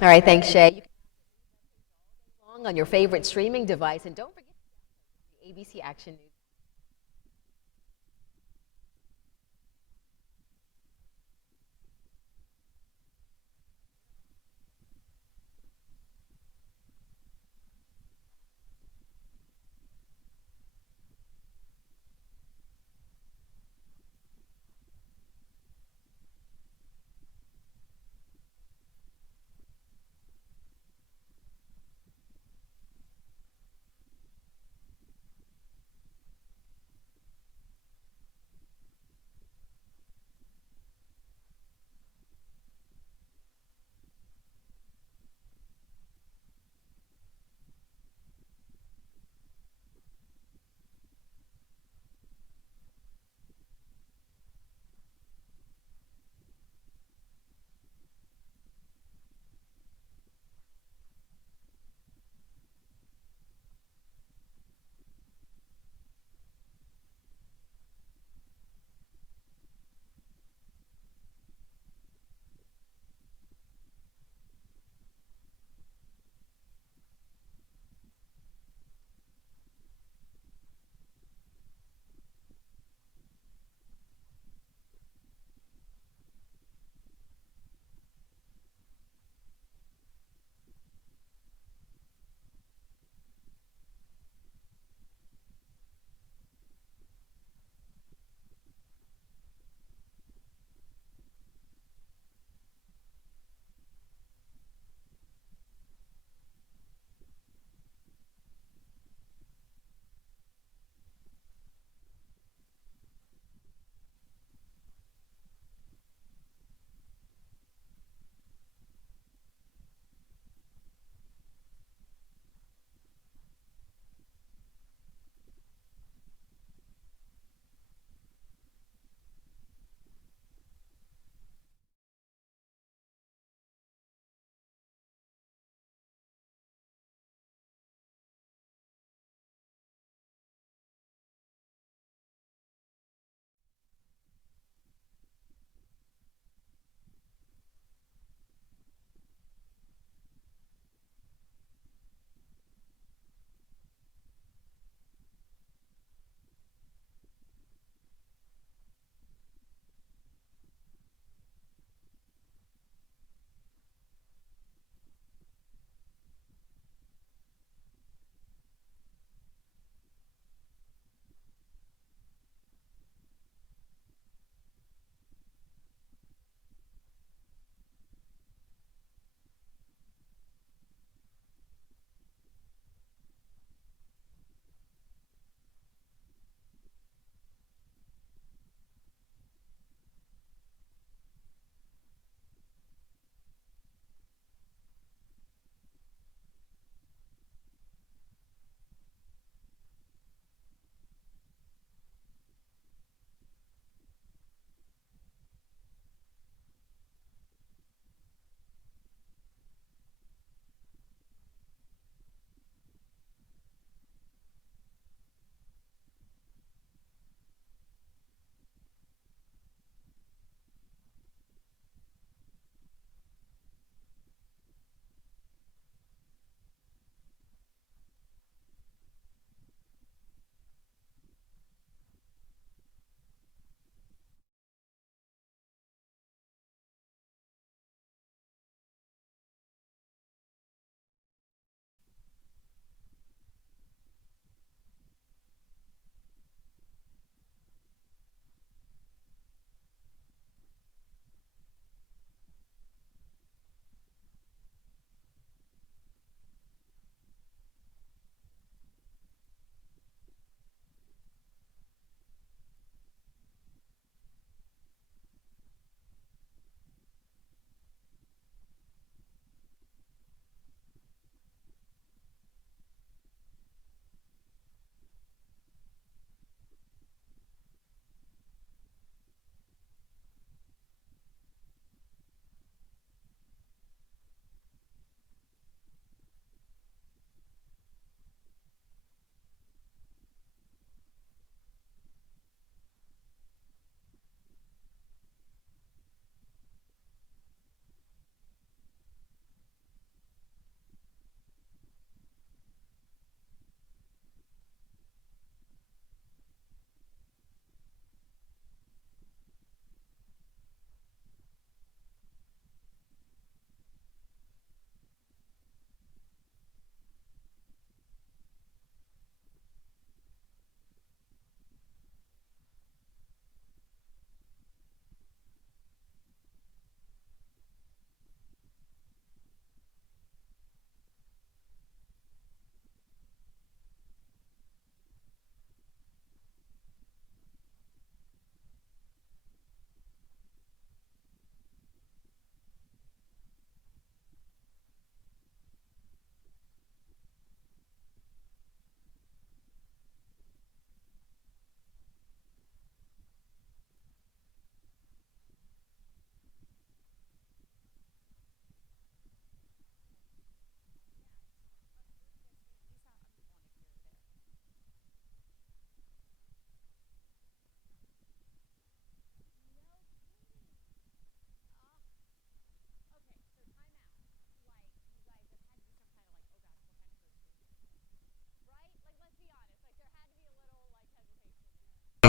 All right, thanks, Shay. You can log on your favorite streaming device, and don't forget the ABC Action News.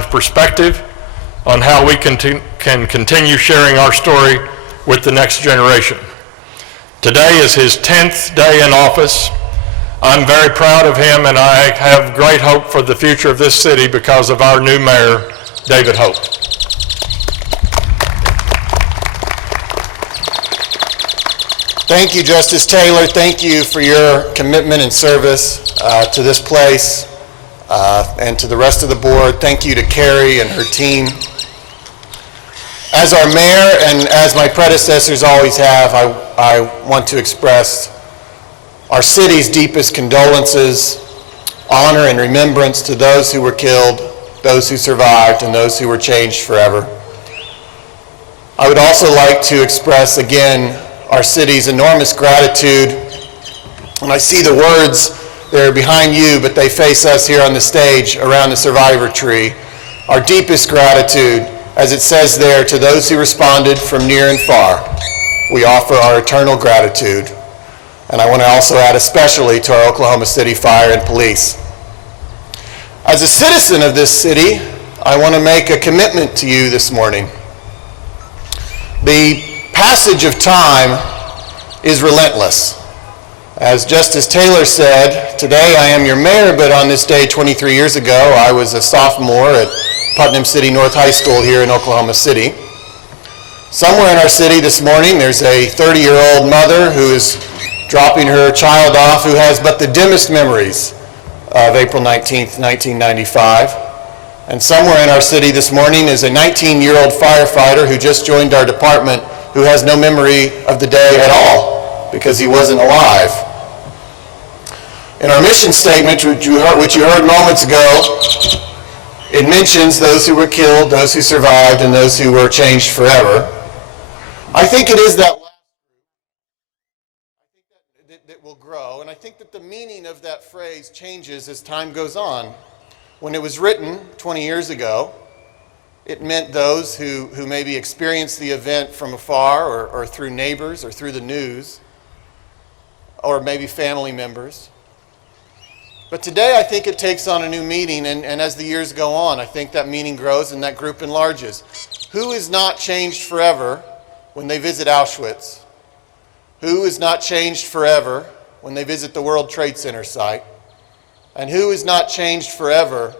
perspective on how we can continue sharing our story with the next generation. Today is his 10th day in office. I'm very proud of him, and I have great hope for the future of this city because of our new mayor, David Hope. Thank you, Justice Taylor. Thank you for your commitment and service to this place and to the rest of the board. Thank you to Carrie and her team. As our mayor and as my predecessors always have, I want to express our city's deepest condolences, honor, and remembrance to those who were killed, those who survived, and those who were changed forever. I would also like to express again our city's enormous gratitude. And I see the words, they're behind you, but they face us here on the stage around the survivor tree. Our deepest gratitude, as it says there, to those who responded from near and far. We offer our eternal gratitude. And I want to also add especially to our Oklahoma City Fire and Police. As a citizen of this city, I want to make a commitment to you this morning. The passage of time is relentless. As Justice Taylor said, today I am your mayor, but on this day 23 years ago, I was a sophomore at Putnam City North High School here in Oklahoma City. Somewhere in our city this morning, there's a 30-year-old mother who is dropping her child off who has but the dimmest memories of April 19th, 1995. And somewhere in our city this morning is a 19-year-old firefighter who just joined our department who has no memory of the day at all because he wasn't alive. In our mission statement, which you heard moments ago, it mentions those who were killed, those who survived, and those who were changed forever. I think it is that last group that will grow, and I think that the meaning of that phrase changes as time goes on. When it was written 20 years ago, it meant those who maybe experienced the event from afar or through neighbors or through the news, or maybe family members. But today I think it takes on a new meaning, and as the years go on, I think that meaning grows and that group enlarges. Who is not changed forever when they visit Auschwitz? Who is not changed forever when they visit the World Trade Center site? And who is not changed forever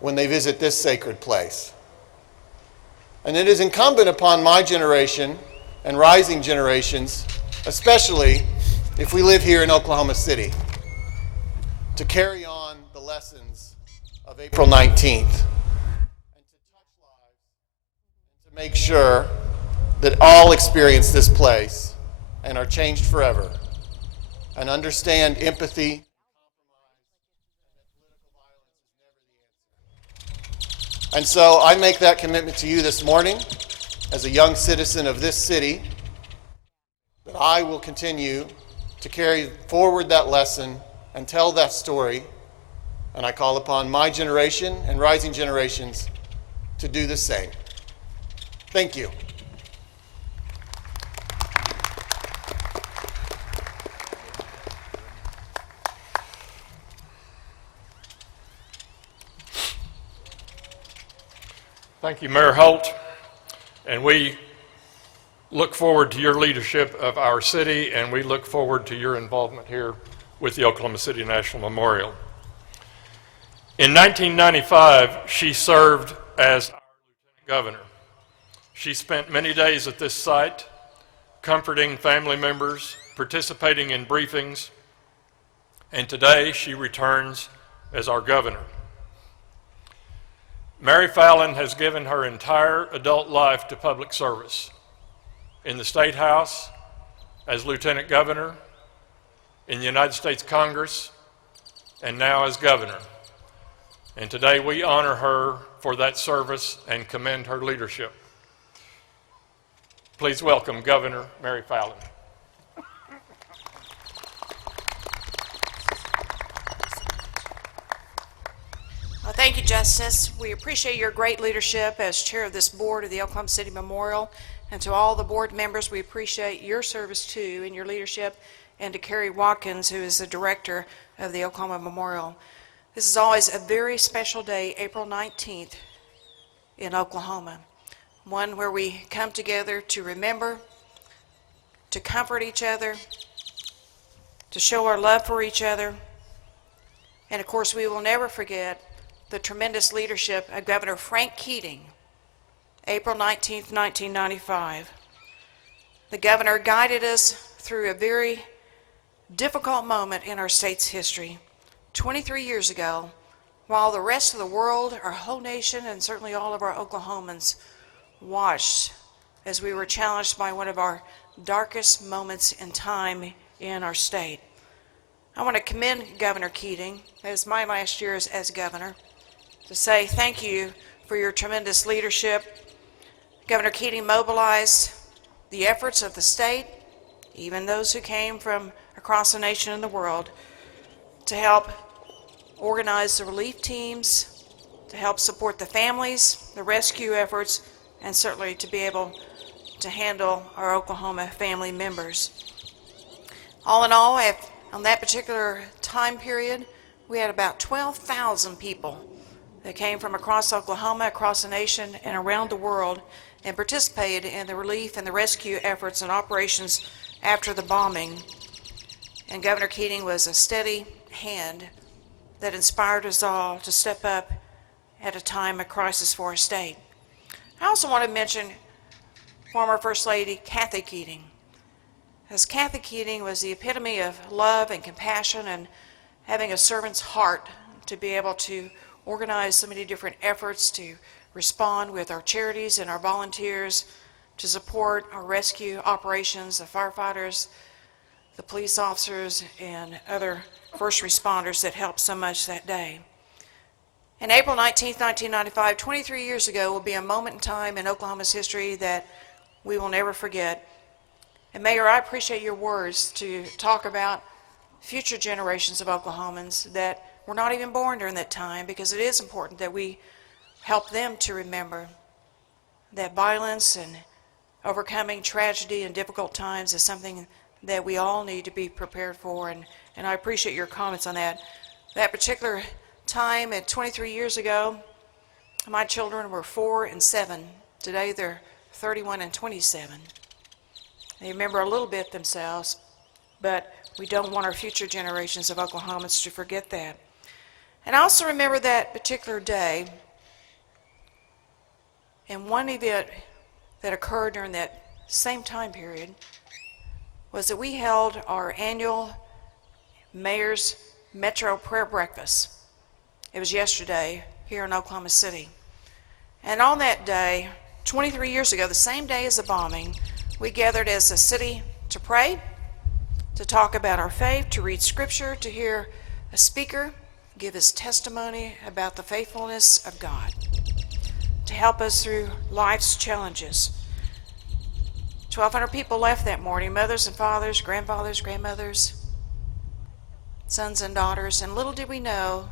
when they visit this sacred place? And it is incumbent upon my generation and rising generations, especially if we live here in Oklahoma City, to carry on the lessons of April 19th and to touch lives and to make sure that all experience this place and are changed forever and understand empathy. And so I make that commitment to you this morning as a young citizen of this city, that I will continue to carry forward that lesson and tell that story, and I call upon my generation and rising generations to do the same. Thank you. Thank you, Mayor Holt, and we look forward to your leadership of our city, and we look forward to your involvement here with the Oklahoma City National Memorial. In 1995, she served as our lieutenant governor. She spent many days at this site, comforting family members, participating in briefings, and today she returns as our governor. Mary Fallon has given her entire adult life to public service, in the State House, as lieutenant governor, in the United States Congress, and now as governor. And today we honor her for that service and commend her leadership. Please welcome Governor Mary Fallon. Well, thank you, Justice. We appreciate your great leadership as chair of this board of the Oklahoma City Memorial. And to all the board members, we appreciate your service too and your leadership, and to Carrie Watkins, who is the director of the Oklahoma Memorial. This is always a very special day, April 19th, in Oklahoma. One where we come together to remember, to comfort each other, to show our love for each other. And of course, we will never forget the tremendous leadership of Governor Frank Keating, April 19th, 1995. The governor guided us through a very difficult moment in our state's history. 23 years ago, while the rest of the world, our whole nation, and certainly all of our Oklahomans watched as we were challenged by one of our darkest moments in time in our state. I want to commend Governor Keating, as my last year as governor, to say thank you for your tremendous leadership. Governor Keating mobilized the efforts of the state, even those who came from across the nation and the world, to help organize the relief teams, to help support the families, the rescue efforts, and certainly to be able to handle our Oklahoma family members. All in all, on that particular time period, we had about 12,000 people that came from across Oklahoma, across the nation, and around the world, and participated in the relief and the rescue efforts and operations after the bombing. And Governor Keating was a steady hand that inspired us all to step up at a time of crisis for our state. I also want to mention former First Lady Kathy Keating, as Kathy Keating was the epitome of love and compassion and having a servant's heart to be able to organize so many different efforts to respond with our charities and our volunteers to support our rescue operations, the firefighters, the police officers, and other first responders that helped so much that day. And April 19th, 1995, 23 years ago, will be a moment in time in Oklahoma's history that we will never forget. And Mayor, I appreciate your words to talk about future generations of Oklahomans that were not even born during that time, because it is important that we help them to remember that violence and overcoming tragedy and difficult times is something that we all need to be prepared for, and I appreciate your comments on that. That particular time at 23 years ago, my children were 4 and 7. Today they're 31 and 27. They remember a little bit themselves, but we don't want our future generations of Oklahomans to forget that. And I also remember that particular day, and one event that occurred during that same time period was that we held our annual Mayor's Metro Prayer Breakfast. It was yesterday here in Oklahoma City. And on that day, 23 years ago, the same day as the bombing, we gathered as a city to pray, to talk about our faith, to read scripture, to hear a speaker give his testimony about the faithfulness of God, to help us through life's challenges. 1,200 people left that morning, mothers and fathers, grandfathers, grandmothers, sons and daughters, and little did we know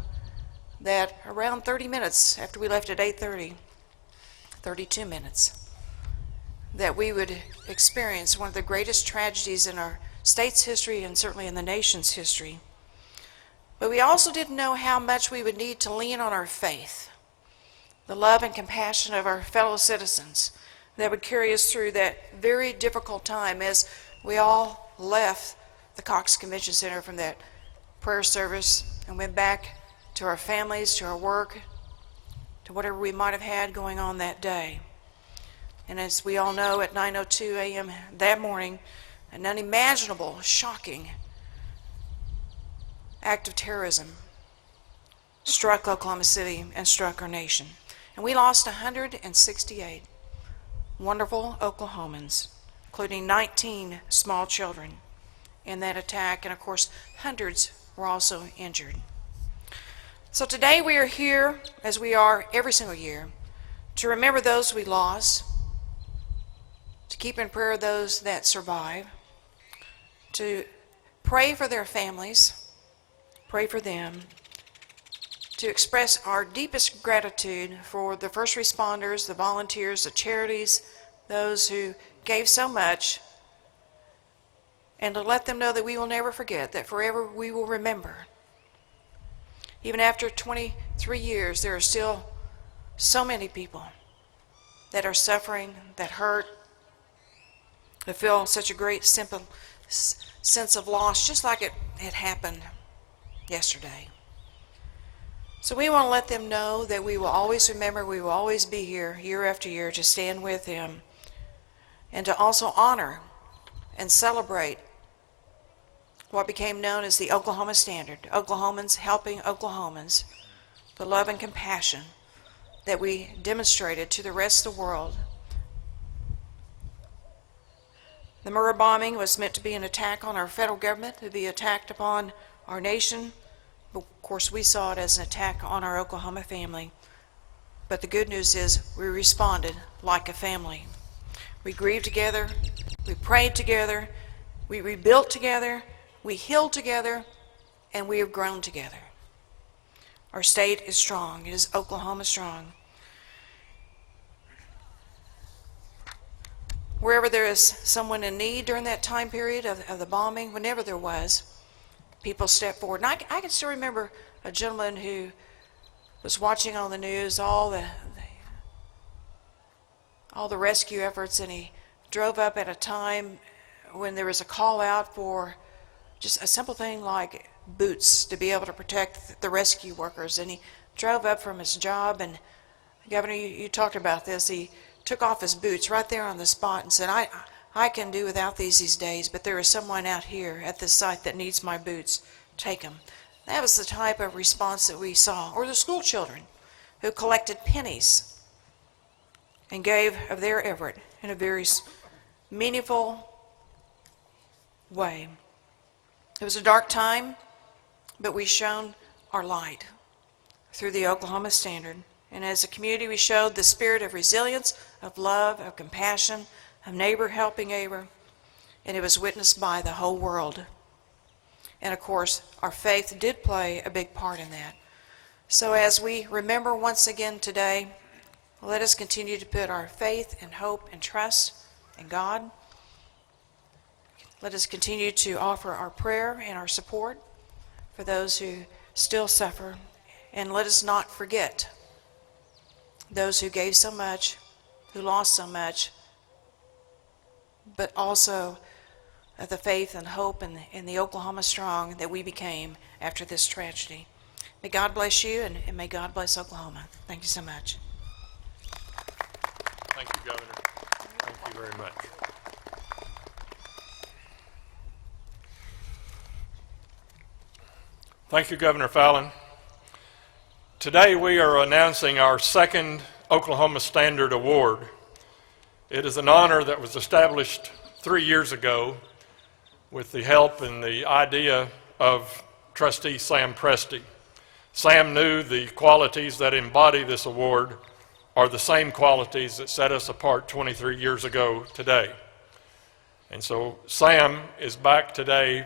that around 30 minutes after we left at 8:30, 32 minutes, that we would experience one of the greatest tragedies in our state's history and certainly in the nation's history. But we also didn't know how much we would need to lean on our faith, the love and compassion of our fellow citizens that would carry us through that very difficult time as we all left the Cox Convention Center from that prayer service and went back to our families, to our work, to whatever we might have had going on that day. And as we all know, at 9:02 a.m. that morning, an unimaginable, shocking act of terrorism struck Oklahoma City and struck our nation. And we lost 168 wonderful Oklahomans, including 19 small children in that attack, and of course, hundreds were also injured. So today we are here, as we are every single year, to remember those we lost, to keep in prayer those that survive, to pray for their families, pray for them, to express our deepest gratitude for the first responders, the volunteers, the charities, those who gave so much, and to let them know that we will never forget, that forever we will remember. Even after 23 years, there are still so many people that are suffering, that hurt, that feel such a great simple sense of loss, just like it had happened yesterday. So we want to let them know that we will always remember, we will always be here year after year to stand with them and to also honor and celebrate what became known as the Oklahoma Standard, Oklahomans helping Oklahomans, the love and compassion that we demonstrated to the rest of the world. The Murrah bombing was meant to be an attack on our federal government, to be attacked upon our nation. But of course, we saw it as an attack on our Oklahoma family. But the good news is we responded like a family. We grieved together, we prayed together, we rebuilt together, we healed together, and we have grown together. Our state is strong. It is Oklahoma strong. Wherever there is someone in need during that time period of the bombing, whenever there was, people stepped forward. And I can still remember a gentleman who was watching on the news all the rescue efforts, and he drove up at a time when there was a call out for just a simple thing like boots to be able to protect the rescue workers. And he drove up from his job, and Governor, you talked about this. He took off his boots right there on the spot and said, I can do without these days, but there is someone out here at this site that needs my boots. Take them. That was the type of response that we saw. Or the school children who collected pennies and gave of their effort in a very meaningful way. It was a dark time, but we shone our light through the Oklahoma Standard. And as a community, we showed the spirit of resilience, of love, of compassion, of neighbor helping neighbor, and it was witnessed by the whole world. And of course, our faith did play a big part in that. So as we remember once again today, let us continue to put our faith and hope and trust in God. Let us continue to offer our prayer and our support for those who still suffer. And let us not forget those who gave so much, who lost so much, but also the faith and hope in the Oklahoma strong that we became after this tragedy. May God bless you, and may God bless Oklahoma. Thank you so much. Thank you, Governor. Thank you very much. Thank you, Governor Fallon. Today we are announcing our second Oklahoma Standard Award. It is an honor that was established 3 years ago with the help and the idea of Trustee Sam Presti. Sam knew the qualities that embody this award are the same qualities that set us apart 23 years ago today. And so Sam is back today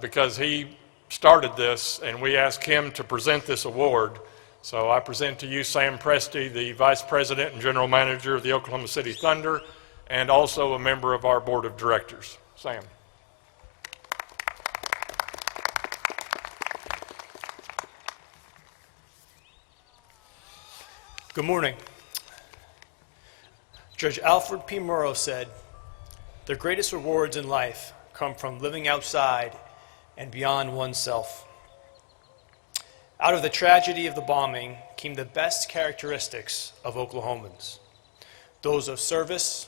because he started this, and we asked him to present this award. So I present to you Sam Presti, the Vice President and General Manager of the Oklahoma City Thunder, and also a member of our Board of Directors. Sam. Good morning. Judge Alfred P. Murrow said, "The greatest rewards in life come from living outside and beyond oneself." Out of the tragedy of the bombing came the best characteristics of Oklahomans, those of service,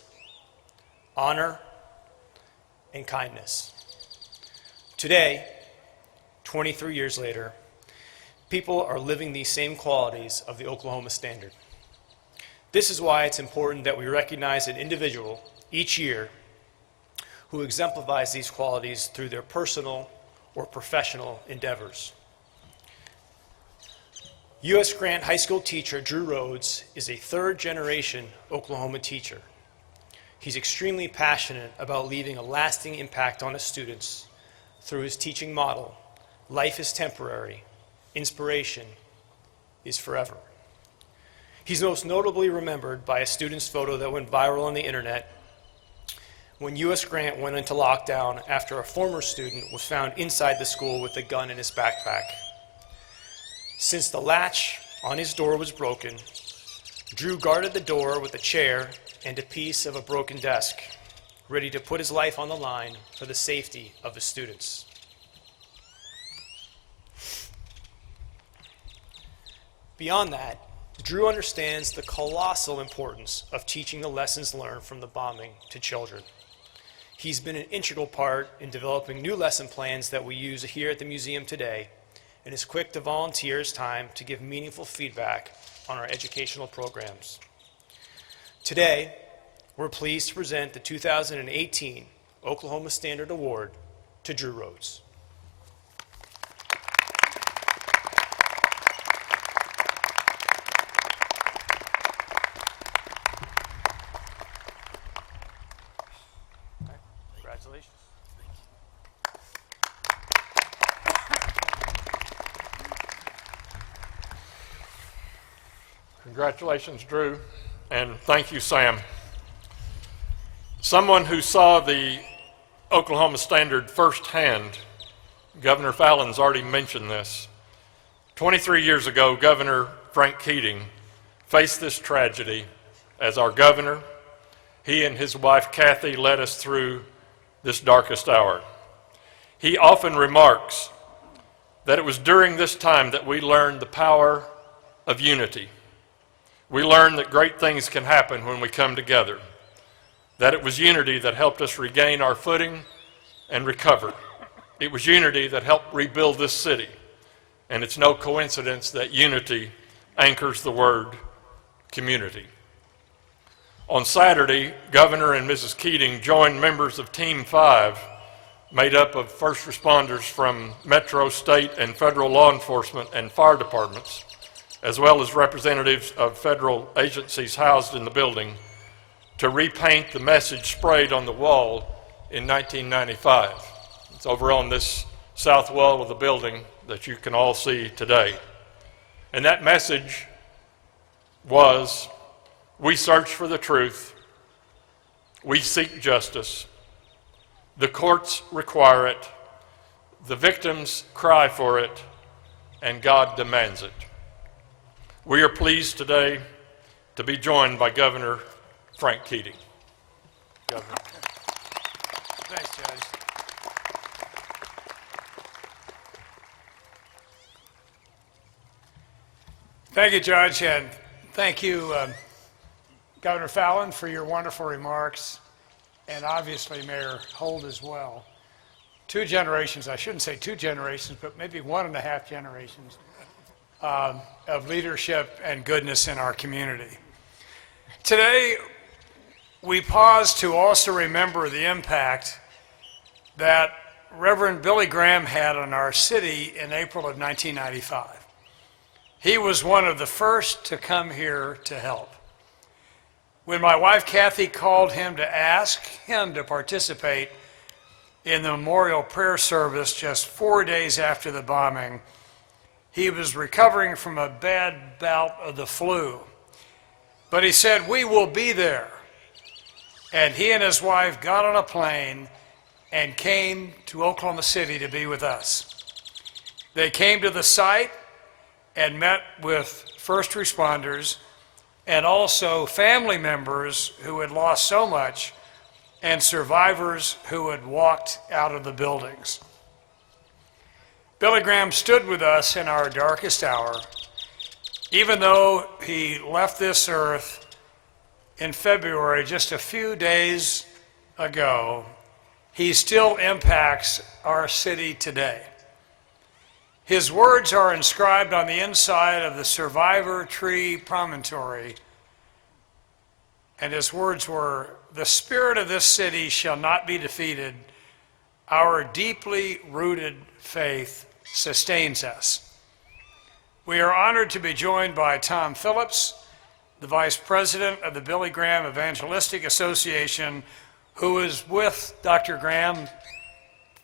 honor, and kindness. Today, 23 years later, people are living these same qualities of the Oklahoma Standard. This is why it's important that we recognize an individual each year who exemplifies these qualities through their personal or professional endeavors. U.S. Grant High School teacher Drew Rhodes is a third-generation Oklahoma teacher. He's extremely passionate about leaving a lasting impact on his students through his teaching model, "Life is temporary, inspiration is forever." He's most notably remembered by a student's photo that went viral on the internet when U.S. Grant went into lockdown after a former student was found inside the school with a gun in his backpack. Since the latch on his door was broken, Drew guarded the door with a chair and a piece of a broken desk, ready to put his life on the line for the safety of his students. Beyond that, Drew understands the colossal importance of teaching the lessons learned from the bombing to children. He's been an integral part in developing new lesson plans that we use here at the museum today, and is quick to volunteer his time to give meaningful feedback on our educational programs. Today, we're pleased to present the 2018 Oklahoma Standard Award to Drew Rhodes. Congratulations. Congratulations, Drew, and thank you, Sam. Someone who saw the Oklahoma Standard firsthand, Governor Fallon's already mentioned this. 23 years ago, Governor Frank Keating faced this tragedy as our governor. He and his wife, Kathy, led us through this darkest hour. He often remarks that it was during this time that we learned the power of unity. We learned that great things can happen when we come together, that it was unity that helped us regain our footing and recover. It was unity that helped rebuild this city, and it's no coincidence that unity anchors the word community. On Saturday, Governor and Mrs. Keating joined members of Team 5, made up of first responders from Metro, state, and federal law enforcement and fire departments, as well as representatives of federal agencies housed in the building, to repaint the message sprayed on the wall in 1995. It's over on this south wall of the building that you can all see today. And that message was, we search for the truth, we seek justice, the courts require it, the victims cry for it, and God demands it. We are pleased today to be joined by Governor Frank Keating. Governor. Thanks, Judge. Thank you, Judge, and thank you, Governor Fallon, for your wonderful remarks, and obviously Mayor Holt as well. Two generations, I shouldn't say two generations, but maybe 1.5 generations of leadership and goodness in our community. Today, we pause to also remember the impact that Reverend Billy Graham had on our city in April of 1995. He was one of the first to come here to help. When my wife Kathy called him to ask him to participate in the memorial prayer service just 4 days after the bombing, he was recovering from a bad bout of the flu. But he said, "We will be there." And he and his wife got on a plane and came to Oklahoma City to be with us. They came to the site and met with first responders and also family members who had lost so much and survivors who had walked out of the buildings. Billy Graham stood with us in our darkest hour. Even though he left this earth in February, just a few days ago, he still impacts our city today. His words are inscribed on the inside of the Survivor Tree Promontory, and his words were, "The spirit of this city shall not be defeated. Our deeply rooted faith sustains us." We are honored to be joined by Tom Phillips, the Vice President of the Billy Graham Evangelistic Association, who is with Dr. Graham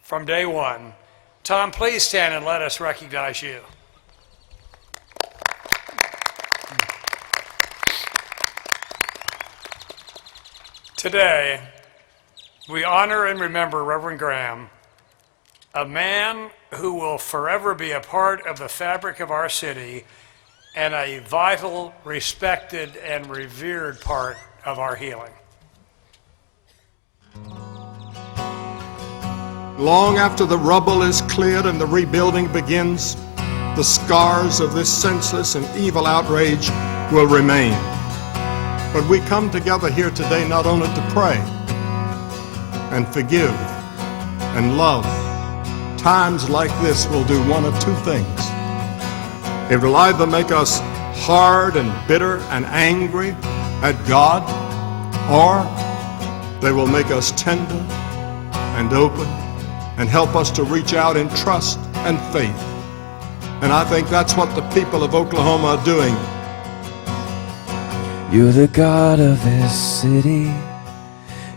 from day one. Tom, please stand and let us recognize you. Today, we honor and remember Reverend Graham, a man who will forever be a part of the fabric of our city and a vital, respected, and revered part of our healing. Long after the rubble is cleared and the rebuilding begins, the scars of this senseless and evil outrage will remain. But we come together here today not only to pray and forgive and love. Times like this will do one of two things. It will either make us hard and bitter and angry at God, or they will make us tender and open and help us to reach out in trust and faith. And I think that's what the people of Oklahoma are doing. You're the God of this city.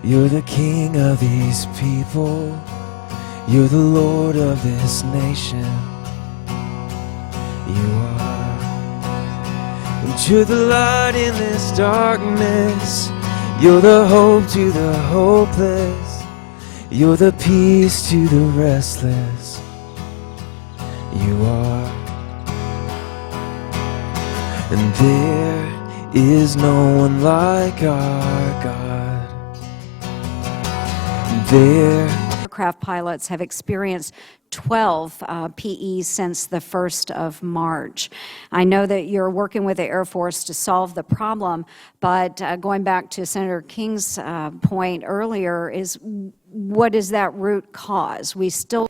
You're the King of these people. You're the Lord of this nation. You are. And you're the light in this darkness. You're the hope to the hopeless. You're the peace to the restless. You are. And there is no one like our God. There. Aircraft pilots have experienced 12 PEs since the 1st of March. I know that you're working with the Air Force to solve the problem, but going back to Senator King's point earlier, is what is that root cause? We still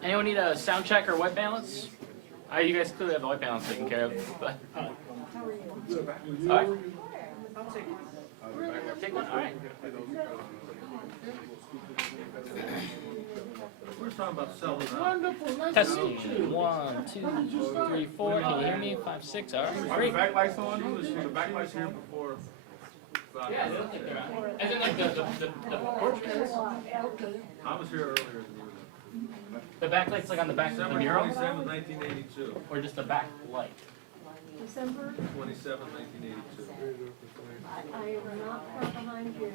Anyone need a sound check or white balance? You guys clearly have the white balance taken care of. But, all right. Take one. All right. We're talking about selling. Testing. 1, 2, 3, 4. Can you hear me? 5, 6. All right. Are the backlights on? Was the backlights here before? Yeah, they look like they're on. As in like the portraits. I was here earlier. The backlight's like on the back of the December mural? 27, 1982. Or just the back light? December 27, 1982. I am not far behind you.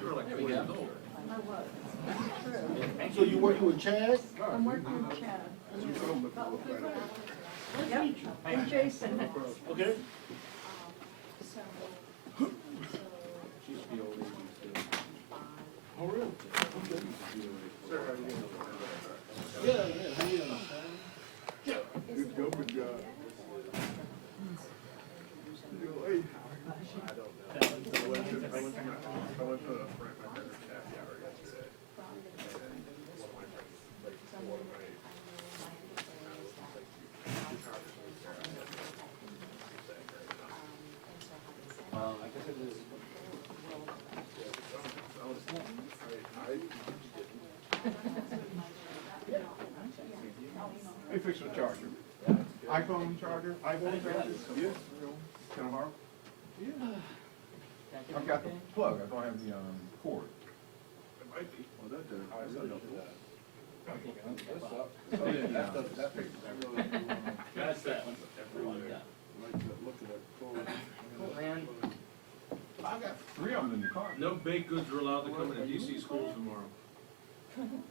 You were like 4 years old. I was. So you working with Chad? I'm working with Chad. Yep, and Jason. Okay. Oh, really? Okay. Yeah, how you doing? Good job, good job. Hey, fix the charger. iPhone charger? iPhone charger? Yes. Can I borrow? Yeah. I've got the plug, I don't have the cord. It might be. Well, that does. I really don't do that. That's that one. Everyone, yeah. Man. I got 3 of them in the car. No baked goods are allowed to come into DC schools tomorrow.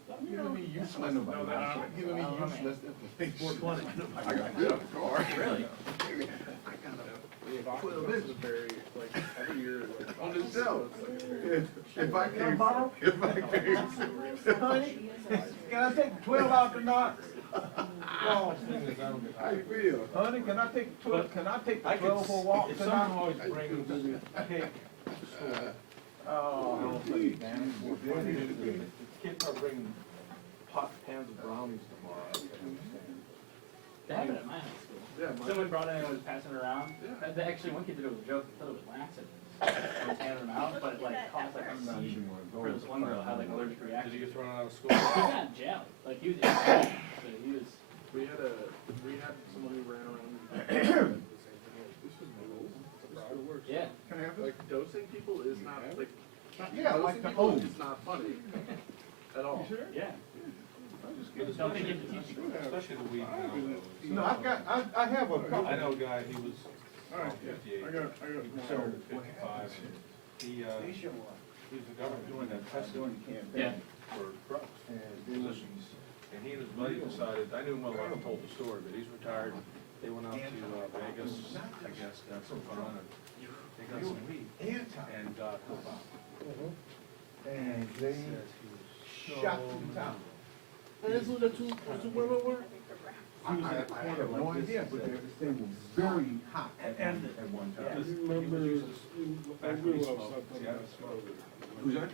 Stop giving me useless. Stop giving me useless information. 420. I got good in the car. Really? I got a 12 inch like every year on the shelf. If I can, Honey, can I take 12 out the knots? how you feel? Honey, can I take 12? Can I take the 12 for a walk tonight? Someone always brings cake to school. Oh, kids are bringing pot pans of brownies tomorrow. They have it at my high school. Yeah, Someone brought it and was passing it around. Actually, one kid did it with a joke. He thought it was laxative. I was handing them out, but it like caused like a seizure for this one girl had like an allergic reaction. Did he get thrown out of school? He got in jail. Like he was in jail. So he was. We had someone who ran around and did the same thing. This is normal. This still works. Yeah. Can I have this? Like dosing people is not like. Yeah, like the people old. is not funny at all. You sure? Yeah. But Don't think you have to teach people. especially the weed. No, I have a couple. I know a guy. He was All right, yeah, I got He was served at 55. He was the governor doing that testing campaign for positions. And he and his buddy decided, I knew him well enough to told the story, but he's retired. They went out to Vegas, I guess, got some fun, and they got some weed. And And they says he was shot through town. And that's what that's well over? I have no idea, but this thing was very hot at one time. I remember back when he smoked. See, I don't smoke. Who's that?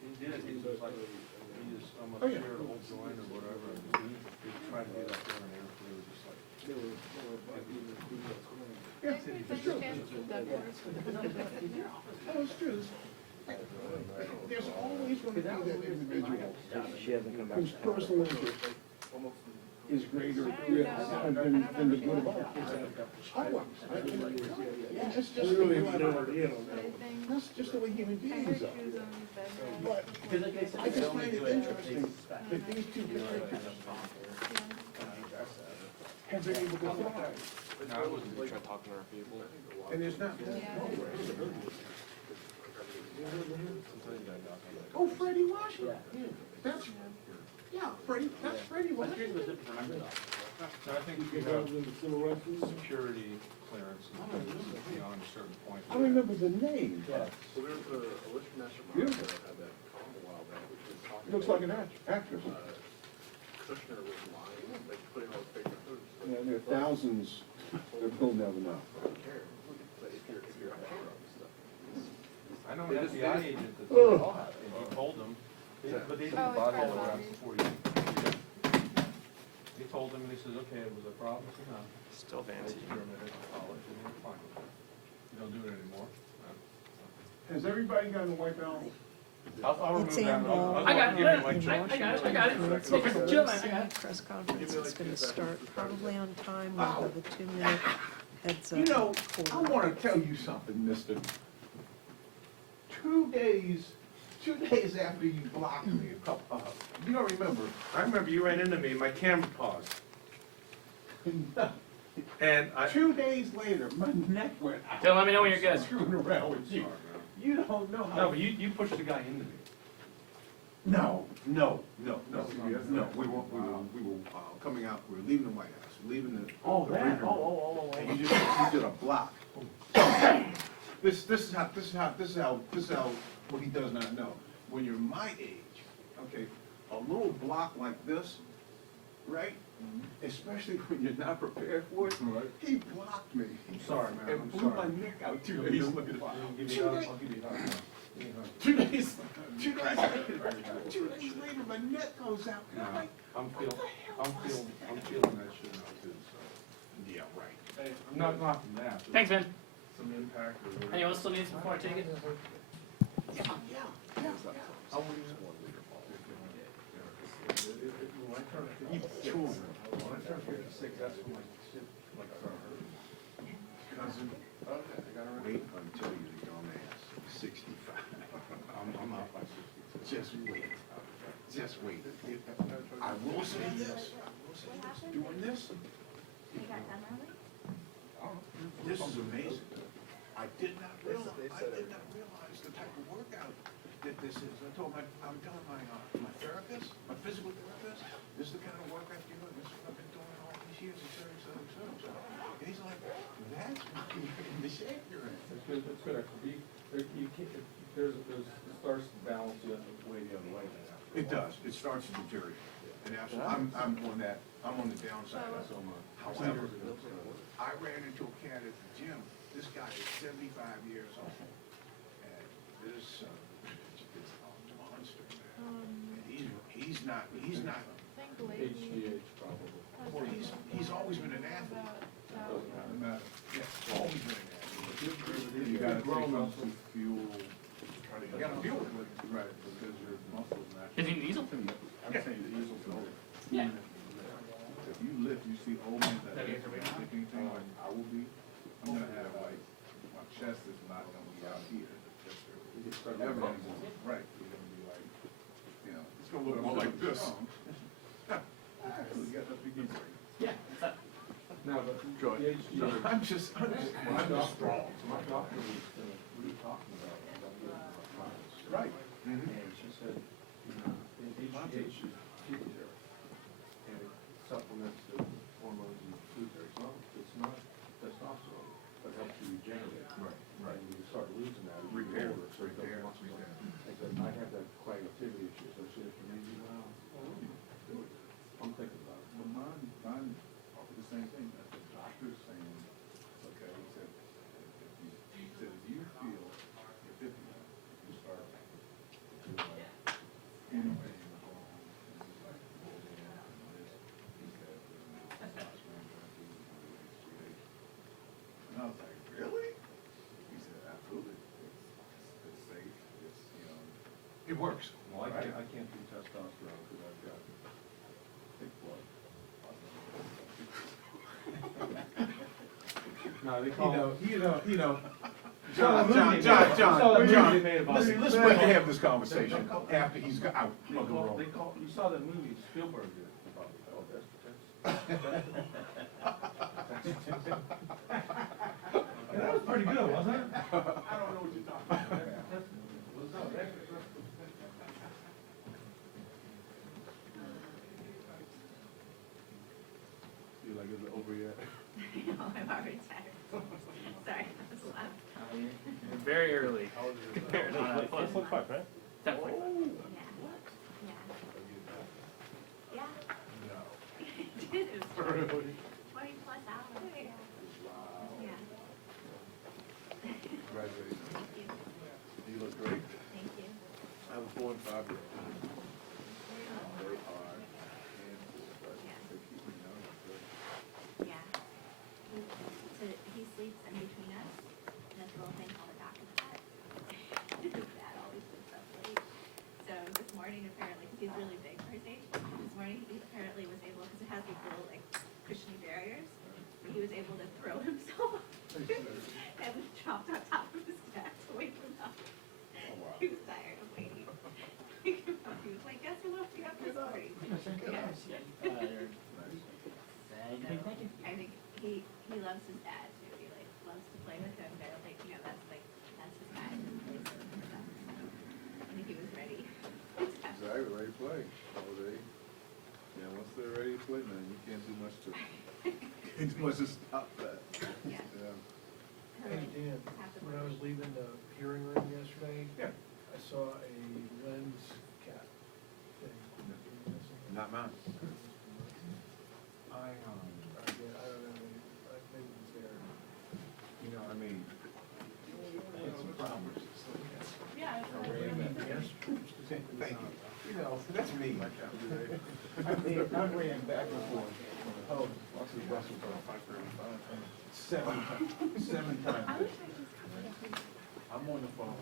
He did, he was like, he just almost shared a whole joint or whatever. And he tried to get up there and they were just like. Yeah, it's true. Oh, it's true. There's always going to be that individual whose personal interest is greater than the good of all. That's just the way that's just the way human beings are. But I just find it interesting that these two characters have been able to thrive. No, I wasn't trying to talk to our people. And there's not. Oh, Freddie Washington. That's, Freddie, that's Freddie Washington. So I think you have security clearance beyond a certain point. I remember the name. So there's a Elizabeth National Beautiful. that had that column a while back, which was talking Looks like an actress. Kushner was lying, like putting all the fake news. Yeah, there are thousands that we'll never know. But if you're a hero and stuff. I know an FBI agent that they all have, and he told them, but they didn't bother all around before you. He told them, and he says, okay, it was a problem, he said, no. Still vanity. College, and they're fine. You don't do it anymore. Has everybody gotten the white album? I'll remove that. I got it. I got it. Chill, I got it. Press conference is going to start probably on time. We'll have a 2-minute heads up. You know, I want to tell you something, mister. 2 days after you blocked me, you don't remember. I remember you ran into me, my camera paused. And I. 2 days later, my neck went out. Don't let me know when you're good. Screwing around with you. You don't know how. No, but you pushed the guy into me. No. We were coming out, we were leaving the White House, leaving the. Oh, the that, Reader room. oh. And you did a block. This is how, what he does not know. When you're my age, okay, a little block like this, right? Especially when you're not prepared for it, he blocked me. I'm sorry, man, And I'm blew sorry. my neck out 2 days later. I'll give you a hug. 2 days later, my neck goes out. And I'm like, I'm feeling that shit now too, so. yeah, right. Hey, I'm not knocking that. but Thanks, man. Some impact or whatever. Anyone still needs before I take it? Yeah. How old are you? When I turn 56, that's when my shit, like, Cousin, okay, I got it wait until you young ass, 65. I'm not by 60. Just wait. Just wait. I will say this. Doing this. This is amazing. I did not realize the type of workout that this is. I'm telling my therapist, my physical therapist, this is the kind of work I do, and this is what I've been doing all these years, et cetera, et cetera, et cetera. And he's like, that's why you're in the shape you're in. It's good, you can't, it starts to balance you way the other way. It does. It starts to deteriorate. And absolutely, I'm on the downside. However, I ran into a cat at the gym. This guy is 75 years old. And this, it's a monster, man. And he's not, HGH probably. well, he's always been an athlete. Doesn't matter. Yeah, always been an athlete. You gotta grow take up. on some fuel. You gotta fuel it. Right, because your muscles Is naturally. he an easel? I'm saying the easel's old. Yeah. If you lift, you see old men that lift lifting thing like I will be, I'm gonna have like, my chest is not gonna be out here. Everything's right, you're gonna be like, you know. It's gonna look more like this. You got that big easel. Yeah. Now, but Go ahead. the HGA. I'm just My doctor, wrong. my doctor was, we were talking about the clients. Right. And she said, you know, HGH is pituitary, and it supplements the hormones in the pituitary. It's not testosterone, but helps you regenerate. Right, right. And you start losing that as you get Repair, older, so it repair, doesn't muscle. repair. I said, I have that coagulativity issue, so she said, maybe, well, do it. I'm thinking about it. But mine offered the same thing. That the doctor's saying, okay, he said, if you feel you're 50 now, you start to like anything wrong. And he's like, well, yeah, and this, he said, testosterone therapy, HGH. And I was like, really? He said, absolutely. It's safe. It's, you know, it works. Well, I right? can't do testosterone because I've got thick blood. No, they call John, let's wait to have this conversation after he's got out of the room. you saw that movie Spielberg did about it. Oh, that was pretty good, wasn't it? I don't know what you're talking about. You like, is it over yet? No, I'm already tired. Sorry, that was loud. Very early. Compared to like 10:45, right? 10:45. Yeah. Yeah. No. It did. It was 20 plus hours. Yeah. Yeah. Congratulations. Thank you. You look great. Thank you. I have a 4 and 5-year-old. They are handfuls, but they keep me young. Yeah. He sleeps in between us. And that's a little thing called a doctor cat. His dad always wakes up late. So this morning, apparently, because he's really big for his age, this morning he apparently was able, because it has these little like cushiony barriers, he was able to throw himself and dropped on top of his dad to wake him up. He was tired of waiting. He was like, guess who woke me up this morning? I think he loves his dad too. He like loves to play with him. They're like, you know, that's his guy. I think he was ready. Exactly, ready to play. Yeah, once they're ready to play, man, you can't do much to stop that. Yeah. Hey, Dan, when I was leaving the hearing room yesterday, Yeah. I saw a lens cap thing. Not mine. I don't know, maybe it was there. You know, I mean, it's some problems. Yeah. Thank you. You know, that's me. I ran back and forth from the home. Russell's on 535. 7 times. I'm on the phone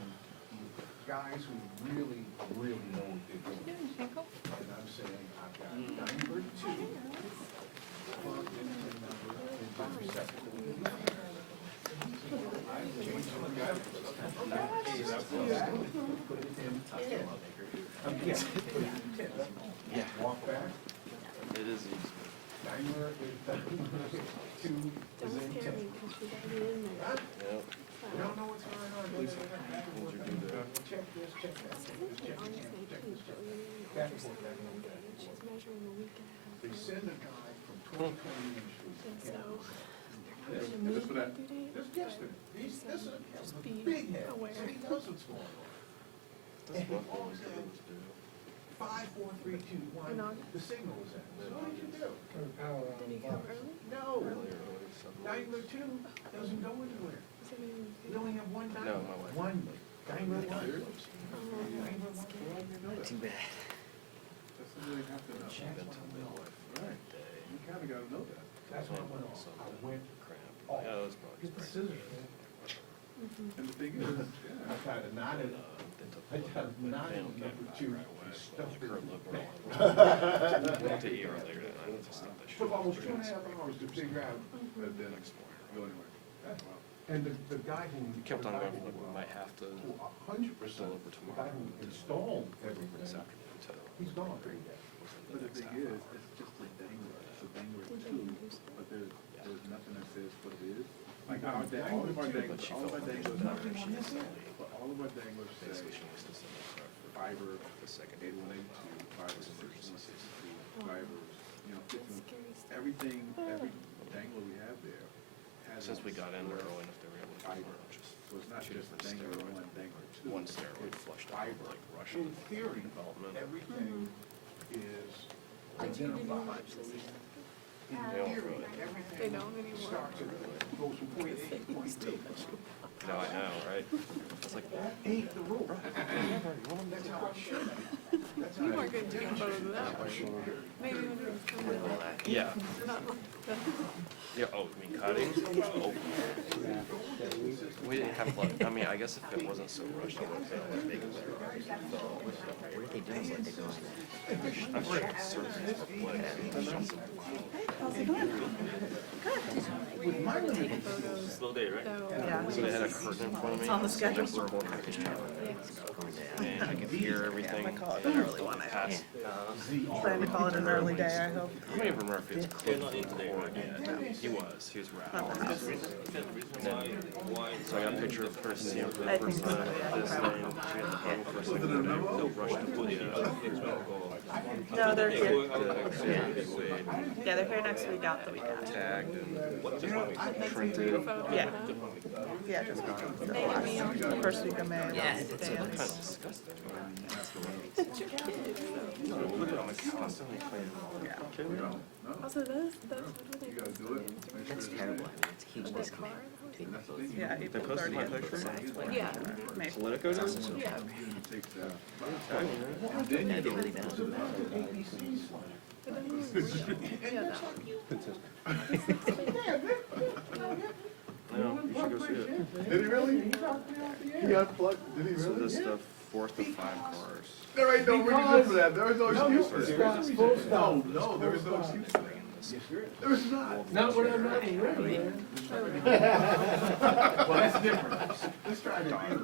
with guys who really, really know what they're doing. And I'm saying, I've got number 2. Plug in the number into the receptacle. I changed the guy. Put it in 10. Again, put it in 10. Yeah. Walk back. It is easy. Dimer is 2 is in 10. Yep. You don't know what's going on. Check this, check that. Check this, check this. Back and forth, back and forth, back and forth. They send a guy from 2020 Main Street. Just for that. Just yesterday. This is a big head. So he knows what's going on. And he all said, 5, 4, 3, 2, 1. The signal was in. So what did you do? Did he come early? No. Dimer 2 doesn't go anywhere. We only have one dimer. No, my wife. One. Dimer 1. Too bad. That's something they have to know. Right. You kinda gotta know that. That's what went on. I went Crap. off. Yeah, that's probably Get the scissors, man. And the thing is, I tried to knot it. I tried to knot it with number 2. and stuffed it back. Went to ER later that night. Just thought they should. Took almost 2.5 hours to figure out that then go anywhere. And the guy who. He kept on going, look, we might have to 100%. deliver The tomorrow. guy who installed everything. This afternoon to. He's gone. Within the But the next thing half is, hour. it's just a dangler. It's a dangler 2, but there's is what it is. Like all of our danglers say fiber, 8182, fiber 1662, fibers, you know, 15, everything, every dangler we have there has. Since we got in early enough, they were able to fiber. So it's not just dangler one, dangler two. one steroid It's flushed fiber. out like Russian In theory, development. everything is identified. In theory, everything starts at, goes from point A to point B. No, I know, right? It's like, That ain't the rule. That's how it should be. That's how You it weren't going to take a photo of that, were you? Maybe when it was coming in. yeah. Not like that. Yeah, oh, you mean cutting? Oh. We didn't have, like, I mean, I guess if it wasn't so rushed, I would have been make it better. What did they do? Like, I'm sure it's slow day, right? Yeah. So they had a curtain in front of me. It's on the schedule. And I could hear everything. I call it an early one, I Past, Plan to call it an early day, I hope. I don't even remember if it's close to record yet. He was wrapped. So I got a picture of her seeing her for the first time. This thing, she had the phone for a second. They'll rush to put it No, they're here. Wade Yeah, they're here next week, out the week after. tagged and printed. Yeah. Yeah, just the first week of May. Yeah. Kind of disgusting. Look at all my constantly cleaning. Also, that's what they post. That's terrible. It's a huge disconnect. Yeah, They April posted my 30th. picture? Yeah. May. Politico does? Yeah. That'd be really bad. Yeah, that one. I know, you should go see it. Did he really? He unplugged, did he So really? this is the 4th of 5 cars. There ain't no reason for that, there is no excuse for that. No, there is no excuse for that. There is not. Not when I'm not in River. Well, that's different. Let's try it again.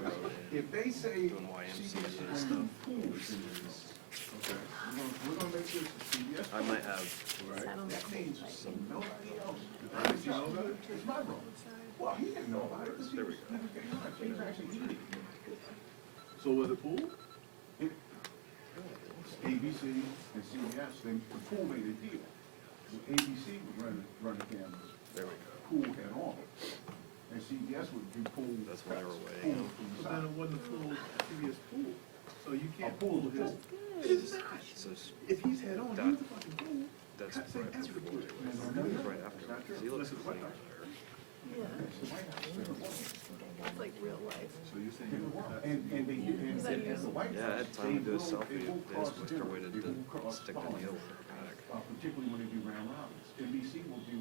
If they say Doing YMCA CBS stuff. okay, we're gonna make this CBS. I might have, Right, that means nobody else. If you know that, it's my role. Well, he didn't know about it. there we go. He was actually eating. So was the pool? ABC and CBS, then the pool made a deal. So ABC would run the cameras. There we go. Pool and all. And CBS would do pool. That's when they were waiting. Pool from the But side. then it wasn't a full CBS pool, so you A can't pool pull is. his. It's not. So it's- If he's head on, That- he's the fucking pool. that's Cut say right after the before pool. they went. It was right after. Because he looks clean there. It's the White House. It's like real life. So you're saying you want that? And they, and the White House. Yeah, I had time to do a they selfie. will They cross just whisked their way to They will cross stick the needle in her back. particularly when they do round robins. NBC will be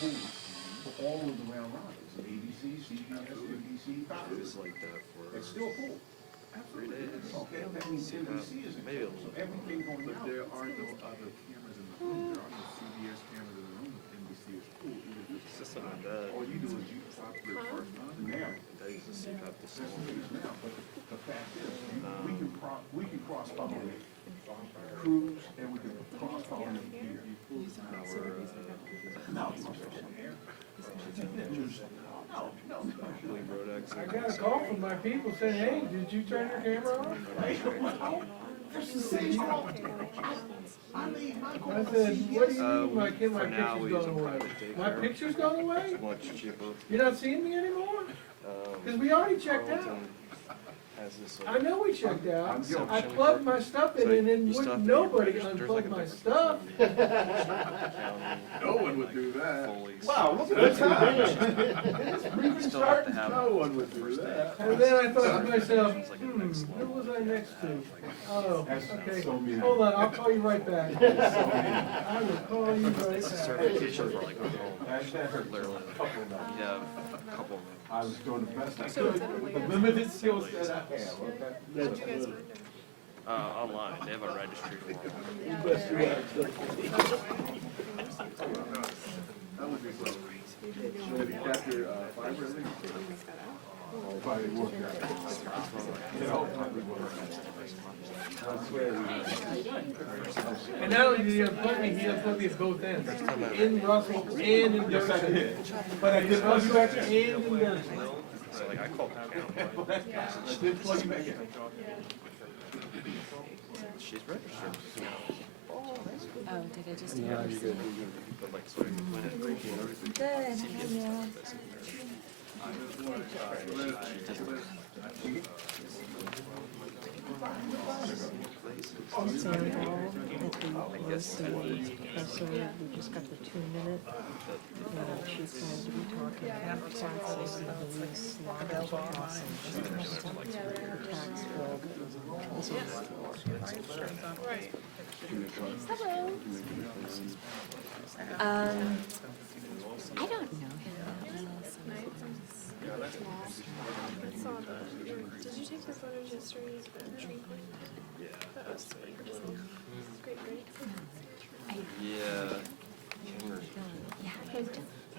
pools for all of the round robins. ABC, CBS, NBC, It Fox. was like that for It's still a pool. 3 days. Okay, that means NBC is Maybe a included, so little bit. everything going But out. there are no other cameras in the room, there are no CBS cameras in the room, NBC is pool, even if It's just on my bed. all you do is you pop your first on. Now, I used to CPAP this that's morning. what it is now, but the fact is, we can cross-pollinate crews and we can cross-pollinate gear. No. Leave Rhodes. I got a call from my people saying, hey, did you turn your camera on? I made my I call. said, what do you mean, my For now, picture's we use gone a away? private My daycare. picture's gone away? Much cheaper. You're not seeing me anymore? Because we already checked out. Has this, I know we checked out. Inception I plugged my stuff in and then you still have wouldn't to get nobody registered. There's like unplug a my big stuff. No one would do that. Wow, look at this. It's Still have to have. No one would do that. And then I thought to myself, It's like a who next level. was I next to? Oh, okay, so mean. hold on, I'll call you right back. I will call you right It's a back. certification for like a home. Literally, you have a couple of them. I was doing the best I could with the limited skills that I have, okay? How'd you guys find her? Online, they have a registry for them. That would be so. Did he capture fiber at least? And not only did he unplug me, he unplugged me at both ends. In Russell and in Durham. But I did Russell and in Durham. So like I called I did plug you back in. she's registered. Oh, did I just? Yeah, you're good. But like sort of when it breaks and everything. Good. We just got the 2-minute, and she's going to be talking about taxes and the lease, lodging costs, and tax bill. This I don't know him. Did you take the photos yesterday for the tree cleaning? Yeah. That was great, great. Yeah. Yeah, I don't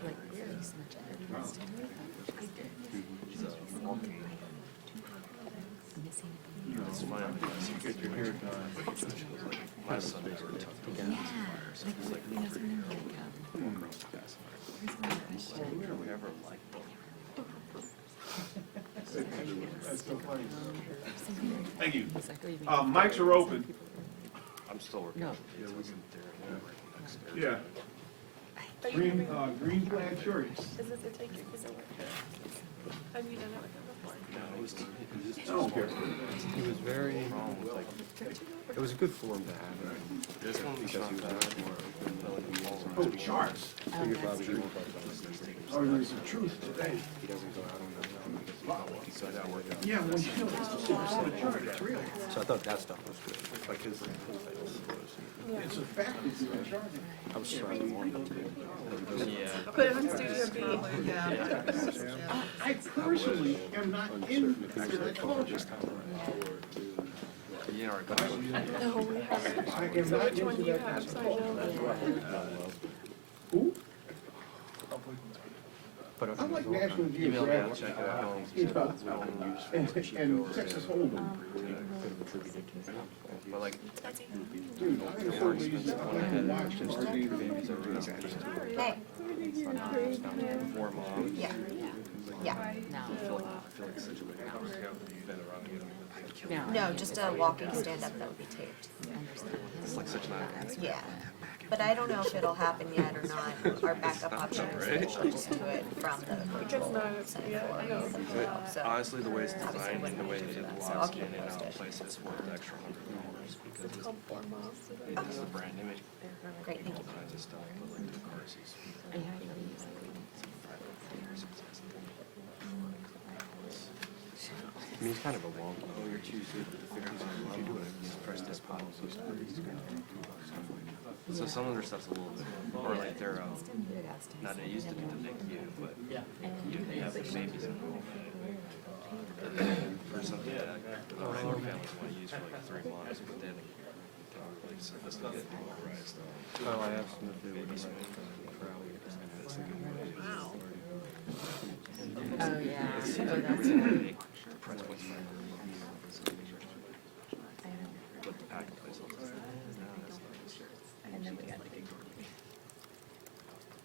like really so much evidence. It's fine. Get your hair done. My son is really tough to get. He's like, whoever liked Thank you. Mics are open. I'm still working. No. Yeah. Green flag shirts. Is this a take? Is it work? Have you done it with him before? He was very, it was a good form to have him in. This one was not bad. Oh, charts. So you're probably sure about this next thing. Oh, there's some truth today. He doesn't go out on the, so that worked out. Yeah, well, you know, it's the chart, it's real. So I thought that stuff was good. Like his It's a fact, it's a chart. I was trying to warn him to. Put it on Studio B. I personally am not in the culture. You know, No, we haven't. I am So not which one do into you that. have? So I know. Who? But I like National email me, I'll Geographic. check it out. And Texas Hold'em. But like, Dude, I think for reasons I can watch this TV. Hey. 4 moms. Yeah. Yeah. I feel like such a big house. No, just a walking stand-up that would be taped. It's like such an Yeah. But I don't know if it'll happen yet or not. Our backup option is that we'll just do it from the virtual Senate floor. So Honestly, the way it's obviously designed and wouldn't the way have to that do it that. So I'll locks keep in you and out posted. place, it's worth the extra $100 because It's called 4 miles. it's the brand image. Great, thank you. All kinds of stuff, but like the car seats. I mean, he's kind of a wonk. Oh, you're too soon to figure out if you do it, just press this button. So some of their stuff's a little bit, or like they're, not they used to do the NICU, but you have like babies in or something that regular families want to use for like 3 months, but then like surface to get polarized. Oh, I asked him if they would like crowd. Oh, yeah. It's Oh, like that's everything price points for but the packing place all the time. And then we got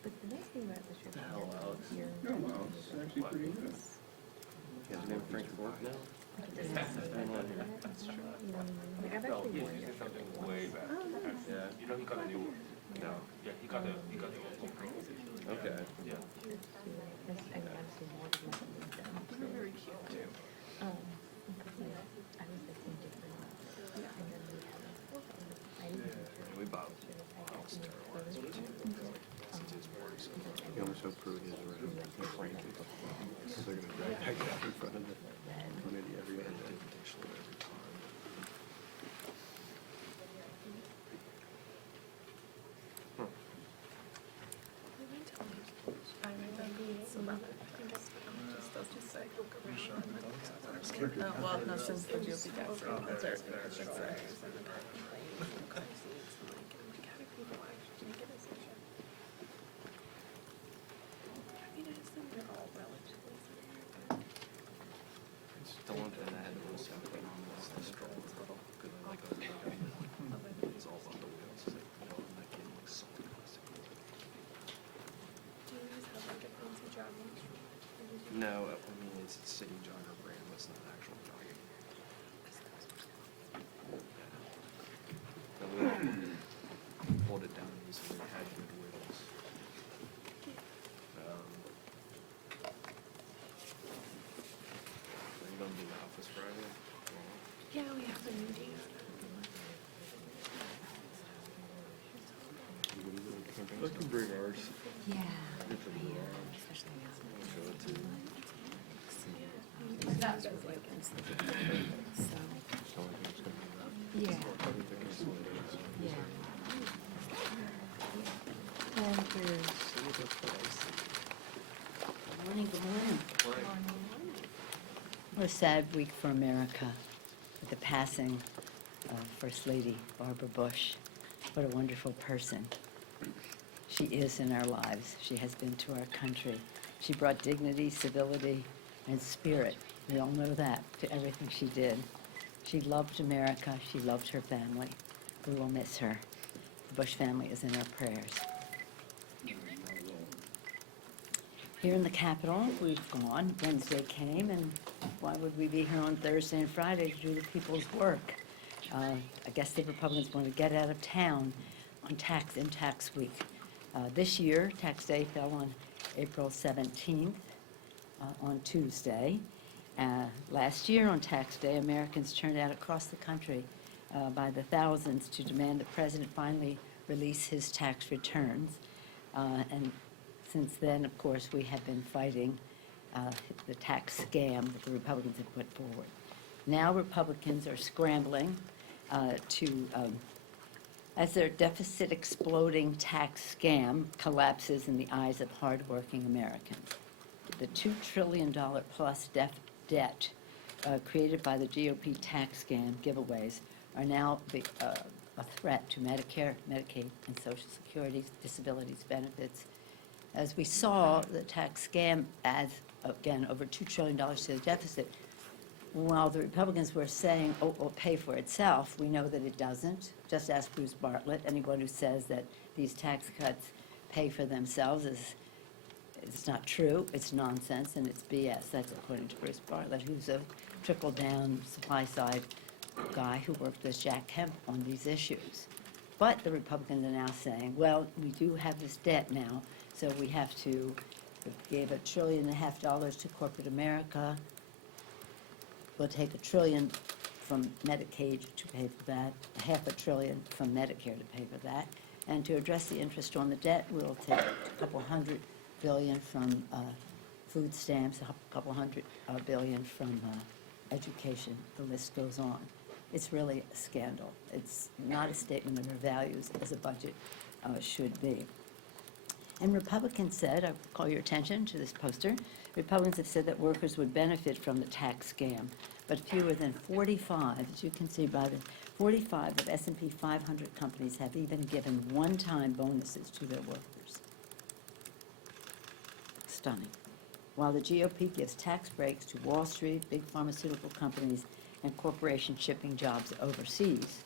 But the nice thing about this trip here. No, well, it's actually pretty good. He has a name Frank Ford now? That's true. I've actually worn it. Way back. Yeah, you know he got a new one. No. Yeah, he got the old one. Okay. Yeah. Very cute too. We bought house sterilized too. He almost so prude his around. Frank. So they're gonna drag that guy in front of the committee every other day. I remember some other, I think it's just those two say. Well, no, since the GOP tax, that's our, that's our. I mean, I assume they're all relatively similar. No, I mean, it's a city jogger brand, but it's not actual jogging. Yeah. And we pulled it down recently, it had good wheels. Are you gonna be in the office Friday? Yeah, we have a meeting. I can bring ours. Yeah. Especially now. Show it to you. Yeah. Yeah. And here's. Good morning, good morning. What a sad week for America with the passing of First Lady Barbara Bush. What a wonderful person. She is in our lives. She has been to our country. She brought dignity, civility, and spirit. We all know that to everything she did. She loved America. She loved her family. We will miss her. The Bush family is in our prayers. Here in the Capitol, we've gone. Wednesday came, and why would we be here on Thursday and Friday to do the people's work? I guess the Republicans want to get out of town on tax week. This year, tax day fell on April 17th, on Tuesday. Last year on tax day, Americans turned out across the country by the thousands to demand the president finally release his tax returns. And since then, of course, we have been fighting the tax scam that the Republicans have put forward. Now Republicans are scrambling as their deficit exploding tax scam collapses in the eyes of hardworking Americans. The $2 trillion plus debt created by the GOP tax scam giveaways are now a threat to Medicare, Medicaid, and Social Security, disabilities, benefits. As we saw, the tax scam adds, again, over $2 trillion to the deficit. While the Republicans were saying, oh, it will pay for itself, we know that it doesn't. Just ask Bruce Bartlett. Anyone who says that these tax cuts pay for themselves it's not true, it's nonsense, and it's BS. That's according to Bruce Bartlett, who's a trickle-down supply-side guy who worked with Jack Kemp on these issues. But the Republicans are now saying, well, we do have this debt now, so we have to give $1.5 trillion to corporate America. We'll take $1 trillion from Medicaid to pay for that, $0.5 trillion from Medicare to pay for that. And to address the interest on the debt, we'll take $200 billion from food stamps, $200 billion from education. The list goes on. It's really a scandal. It's not a statement of our values as a budget should be. And Republicans said, I'll call your attention to this poster, Republicans have said that workers would benefit from the tax scam, but fewer than 45, as you can see by the 45 of S&P 500 companies have even given one-time bonuses to their workers. Stunning. While the GOP gives tax breaks to Wall Street, big pharmaceutical companies, and corporations shipping jobs overseas,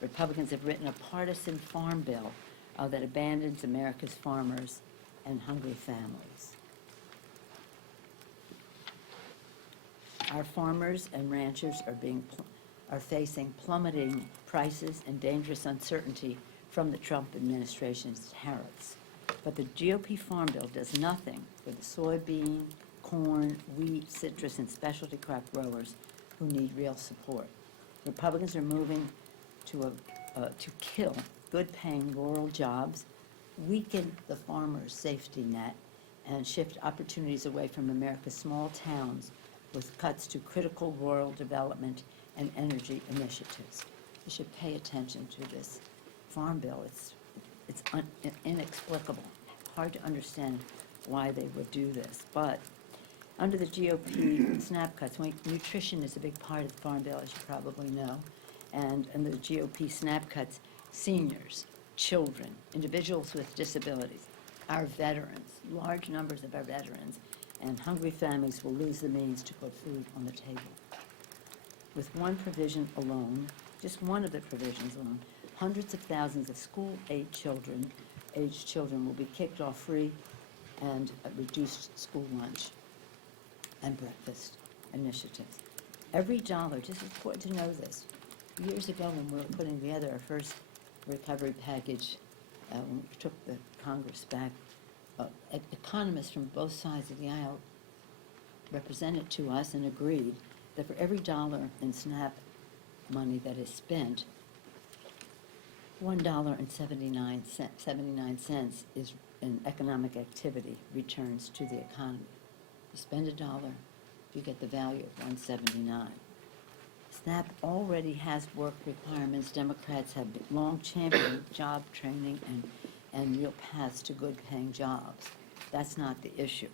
Republicans have written a partisan farm bill that abandons America's farmers and hungry families. Our farmers and ranchers are facing plummeting prices and dangerous uncertainty from the Trump administration's tariffs. But the GOP farm bill does nothing for the soybean, corn, wheat, citrus, and specialty crop growers who need real support. Republicans are moving to kill good-paying rural jobs, weaken the farmer's safety net, and shift opportunities away from America's small towns with cuts to critical rural development and energy initiatives. You should pay attention to this farm bill. It's inexplicable. Hard to understand why they would do this. But under the GOP SNAP cuts, nutrition is a big part of the farm bill, as you probably know. And in the GOP SNAP cuts, seniors, children, individuals with disabilities, our veterans, large numbers of our veterans, and hungry families will lose the means to put food on the table. With one provision alone, just one of the provisions alone, hundreds of thousands of school-aged children will be kicked off free and reduced school lunch. and breakfast initiatives. Every dollar, just important to know this, years ago when we were putting together our first recovery package, when we took the Congress back, economists from both sides of the aisle represented to us and agreed that for every dollar in SNAP money that is spent, $1.79 is in economic activity returns to the economy. You spend a dollar, you get the value of $1.79. SNAP already has work requirements. Democrats have long championed job training and real paths to good paying jobs. That's not the issue.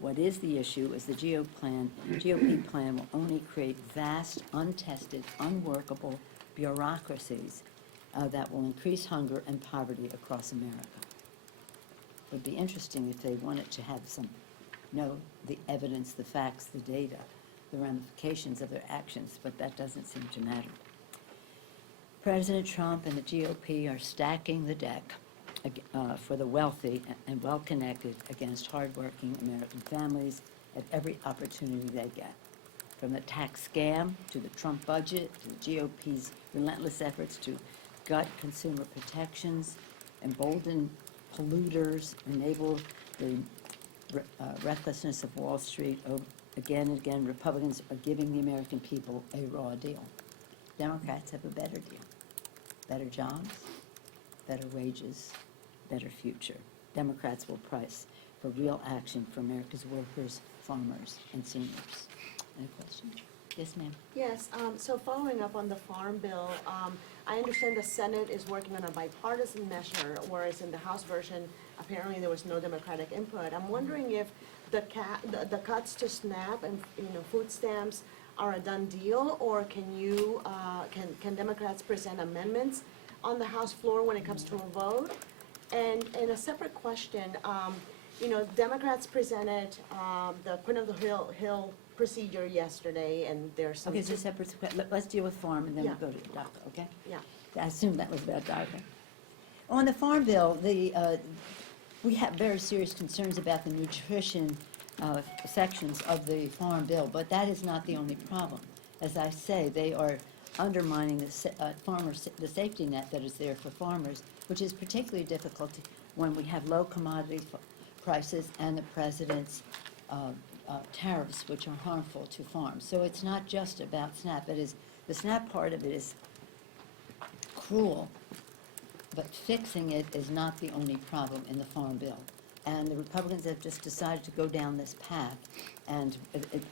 What is the issue is the GOP plan will only create vast, untested, unworkable bureaucracies that will increase hunger and poverty across America. It would be interesting if they wanted to have the evidence, the facts, the data, the ramifications of their actions, but that doesn't seem to matter. President Trump and the GOP are stacking the deck for the wealthy and well-connected against hardworking American families at every opportunity they get. From the tax scam to the Trump budget to the GOP's relentless efforts to gut consumer protections, embolden polluters, enable the recklessness of Wall Street. Again and again, Republicans are giving the American people a raw deal. Democrats have a better deal. Better jobs, better wages, better future. Democrats will price for real action for America's workers, farmers, and seniors. Any questions? Yes, ma'am. Yes, so following up on the Farm Bill, I understand the Senate is working on a bipartisan measure, whereas in the House version, apparently there was no Democratic input. I'm wondering if the cuts to SNAP and food stamps are a done deal, or can Democrats present amendments on the House floor when it comes to a vote? And a separate question, Democrats presented the Queen of the Hill procedure yesterday, and there's some. Okay, so separate, let's deal with farm, and then we'll go to DACA, okay? Yeah. I assumed that was about DACA. On the Farm Bill, we have very serious concerns about the nutrition sections of the Farm Bill, but that is not the only problem. As I say, they are undermining the safety net that is there for farmers, which is particularly difficult when we have low commodity prices and the president's tariffs, which are harmful to farms. So it's not just about SNAP. The SNAP part of it is cruel, but fixing it is not the only problem in the Farm Bill. And the Republicans have just decided to go down this path, and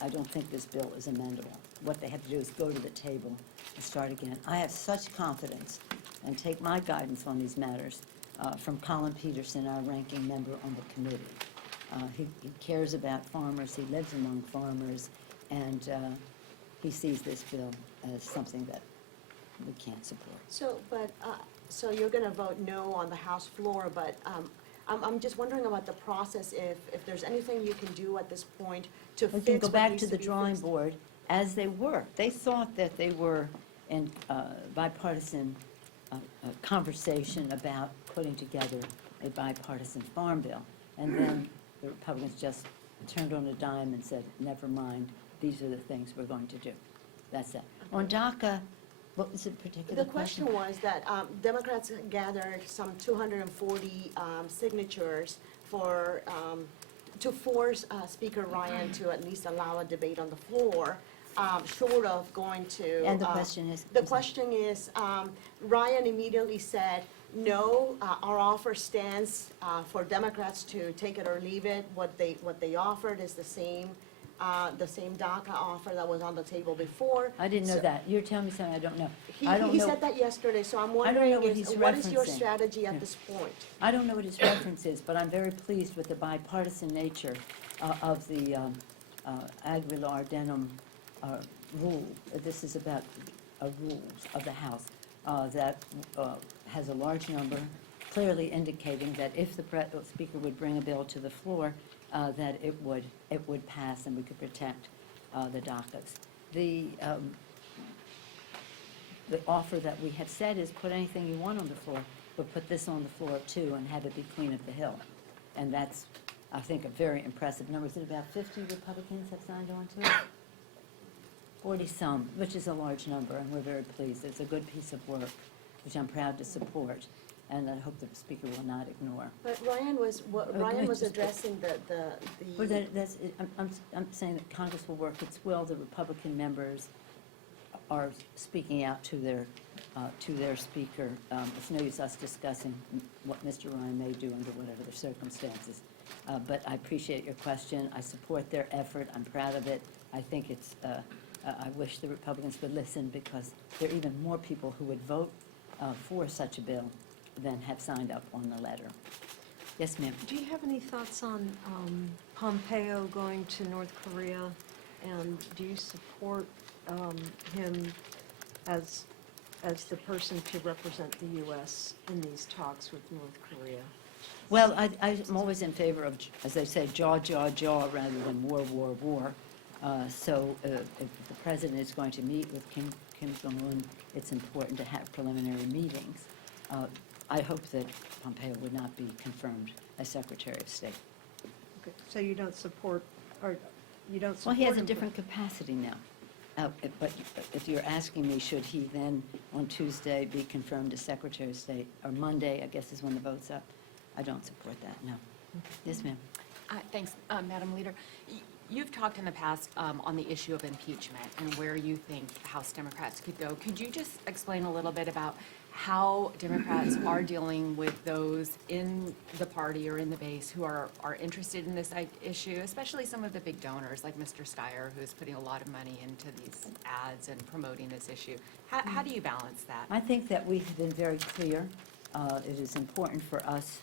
I don't think this bill is amendable. What they have to do is go to the table and start again. I have such confidence, and take my guidance on these matters from Colin Peterson, our ranking member on the committee. He cares about farmers, he lives among farmers, and he sees this bill as something that we can't support. So you're going to vote no on the House floor, but I'm just wondering about the process, if there's anything you can do at this point to fix what needs to be fixed. We can go back to the drawing board as they were. They thought that they were in bipartisan conversation about putting together a bipartisan farm bill. And then the Republicans just turned on a dime and said, never mind, these are the things we're going to do. That's it. On DACA, what was the particular question? The question was that Democrats gathered some 240 signatures to force Speaker Ryan to at least allow a debate on the floor, short of going to. And the question is? The question is, Ryan immediately said, no, our offer stands for Democrats to take it or leave it. What they offered is the same DACA offer that was on the table before. I didn't know that. You're telling me something I don't know. He said that yesterday, so I'm wondering, what is your strategy at this point? I don't know what his reference is, but I'm very pleased with the bipartisan nature of the Aguilar-Denham rule. This is about rules of the House that has a large number, clearly indicating that if the Speaker would bring a bill to the floor, that it would pass and we could protect the DACAs. The offer that we have said is put anything you want on the floor, but put this on the floor too and have it be Queen of the Hill. And that's I think, a very impressive number. Is it about 50 Republicans have signed on to it? 40-some, which is a large number, and we're very pleased. It's a good piece of work, which I'm proud to support, and I hope the speaker will not ignore. But Ryan was, Ryan was addressing Well, I'm saying that Congress will work its will. The Republican members are speaking out to their speaker. It's no use us discussing what Mr. Ryan may do under whatever the circumstances. But I appreciate your question. I support their effort. I'm proud of it. I think it's, I wish the Republicans would listen, because there are even more people who would vote for such a bill than have signed up on the letter. Yes, ma'am. Do you have any thoughts on Pompeo going to North Korea? And do you support him as the person to represent the U.S. in these talks with North Korea? Well, I'm always in favor of, as they say, jaw, jaw, jaw, rather than war, war, war. So if the president is going to meet with Kim Jong-un, it's important to have preliminary meetings. I hope that Pompeo would not be confirmed as Secretary of State. Okay, so you don't support, or you don't support Well, he has a him for- different capacity now. But if you're asking me, should he then on Tuesday be confirmed as Secretary of State, or Monday, I guess is when the vote's up, I don't support that, no. Yes, ma'am. Thanks, Madam Leader. You've talked in the past on the issue of impeachment and where you think House Democrats could go. Could you just explain a little bit about how Democrats are dealing with those in the party or in the base who are interested in this issue, especially some of the big donors like Mr. Steyer, who's putting a lot of money into these ads and promoting this issue? How do you balance that? I think that we have been very clear. It is important for us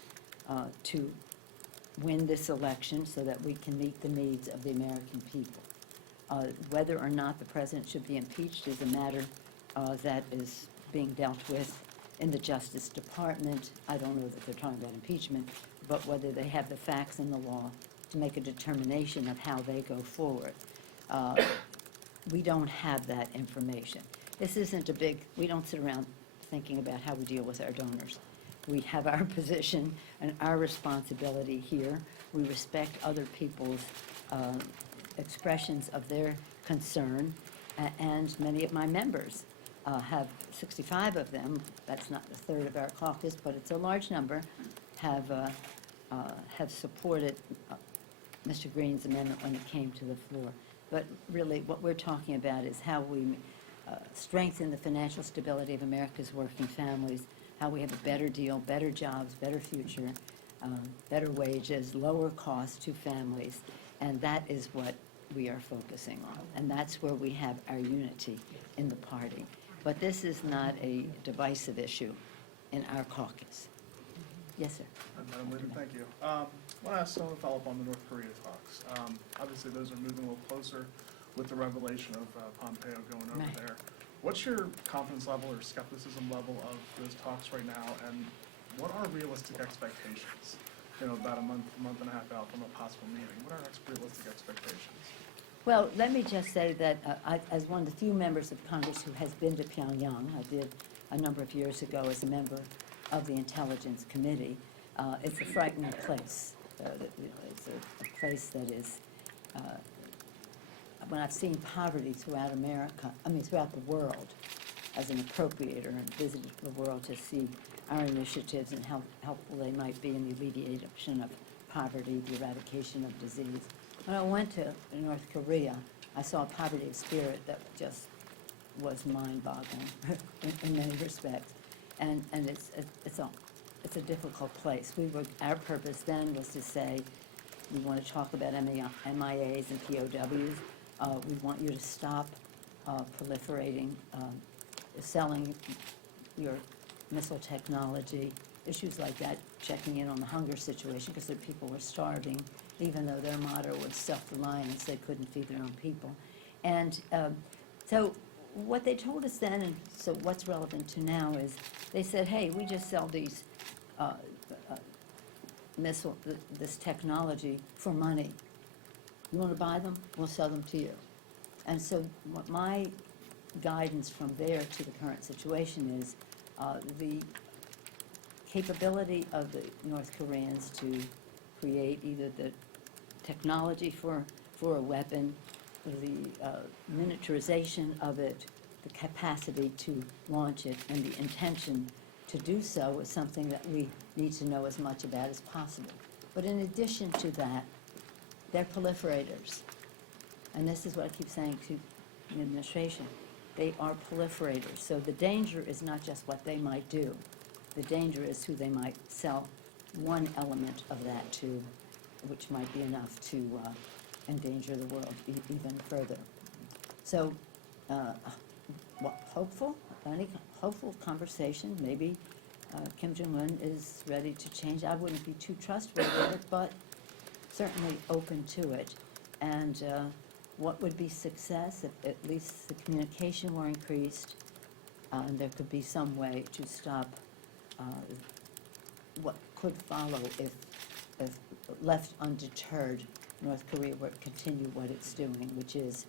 to win this election so that we can meet the needs of the American people. Whether or not the president should be impeached is a matter that is being dealt with in the Justice Department. I don't know that they're talking about impeachment, but whether they have the facts and the law to make a determination of how they go forward. We don't have that information. This isn't a big, we don't sit around thinking about how we deal with our donors. We have our position and our responsibility here. We respect other people's expressions of their concern, and many of my members have 65 of them, that's not the third of our caucus, but it's a large number, have supported Mr. Green's amendment when it came to the floor. But really, what we're talking about is how we strengthen the financial stability of America's working families, how we have a better deal, better jobs, better future, better wages, lower costs to families, and that is what we are focusing on. And that's where we have our unity in the party. But this is not a divisive issue in our caucus. Yes, sir. Madam Leader, thank you. I want to ask someone to follow up on the North Korea talks. Obviously, those are moving a little closer with the revelation of Pompeo going over Right. there. What's your confidence level or skepticism level of those talks right now, and what are realistic expectations? You know, about a month and a half out from a possible meeting. What are realistic expectations? Well, let me just say that as one of the few members of Congress who has been to Pyongyang, I did a number of years ago as a member of the Intelligence Committee. It's a frightening place. It's a place that is, when I've seen poverty throughout America, throughout the world, as an appropriator and visited the world to see our initiatives and how helpful they might be in the alleviation of poverty, the eradication of disease. When I went to North Korea, I saw a poverty of spirit that just was mind-boggling in many respects, and it's a difficult place. Our purpose then was to say, we want to talk about MIAs and POWs. We want you to stop proliferating, selling your missile technology, issues like that, checking in on the hunger situation because the people were starving, even though their motto was self-reliance, they couldn't feed their own people. And so what they told us then, and so what's relevant to now, is they said, hey, we just sell these this technology for money. You want to buy them? We'll sell them to you. And so what my guidance from there to the current situation is the capability of the North Koreans to create either the technology for a weapon, the miniaturization of it, the capacity to launch it, and the intention to do so is something that we need to know as much about as possible. But in addition to that, they're proliferators. And this is what I keep saying to the administration. They are proliferators. So the danger is not just what they might do. The danger is who they might sell one element of that to, which might be enough to endanger the world even further. So hopeful conversation. Maybe Kim Jong-un is ready to change. I wouldn't be too trustworthy of it, but certainly open to it. And what would be success if at least the communication were increased, and there could be some way to stop what could follow if left undeterred, North Korea were to continue what it's doing, which is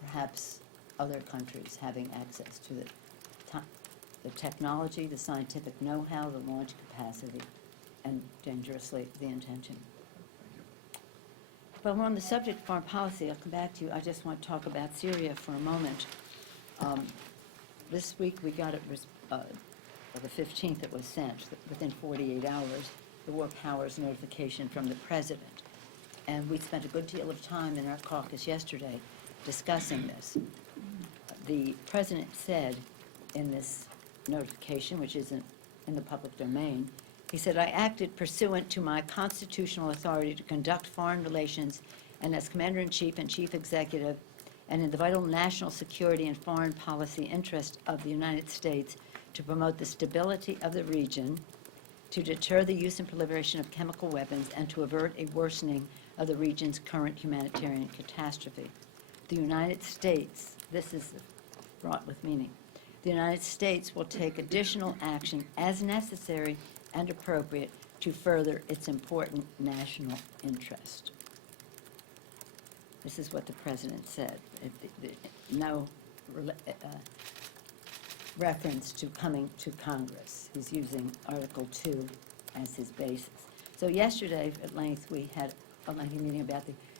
perhaps other countries having access to the technology, the scientific know-how, the launch capacity, and dangerously the intention. But we're on the subject of foreign policy. I'll come back to you. I just want to talk about Syria for a moment. This week we got it, the 15th it was sent, within 48 hours, the War Powers notification from the President. And we spent a good deal of time in our caucus yesterday discussing this. The President said in this notification, which is in the public domain, he said, "I acted pursuant to my constitutional authority to conduct foreign relations and as Commander-in-Chief and Chief Executive and in the vital national security and foreign policy interest of the United States to promote the stability of the region, to deter the use and proliferation of chemical weapons, and to avert a worsening of the region's current humanitarian catastrophe. The United States," this is fraught with meaning, "the United States will take additional action as necessary and appropriate to further its important national interest." This is what the President said. No reference to coming to Congress. He's using Article 2 as his basis. So yesterday, at length, we had a lengthy meeting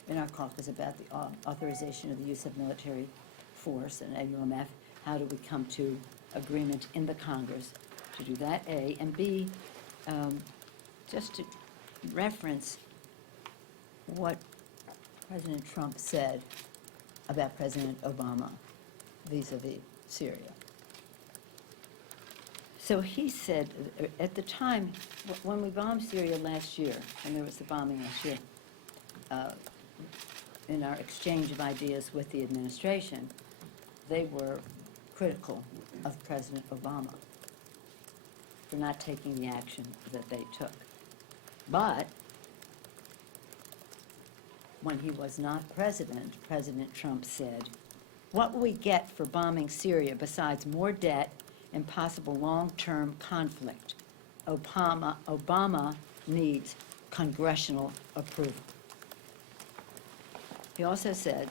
in our caucus about the authorization of the use of military force and AUMF. How do we come to agreement in the Congress to do that, A, and B, just to reference what President Trump said about President Obama vis-a-vis Syria. So he said, at the time, when we bombed Syria last year, and there was the bombing last year, in our exchange of ideas with the administration, they were critical of President Obama for not taking the action that they took. But when he was not president, President Trump said, "What will we get for bombing Syria besides more debt and possible long-term conflict? Obama needs congressional approval." He also said,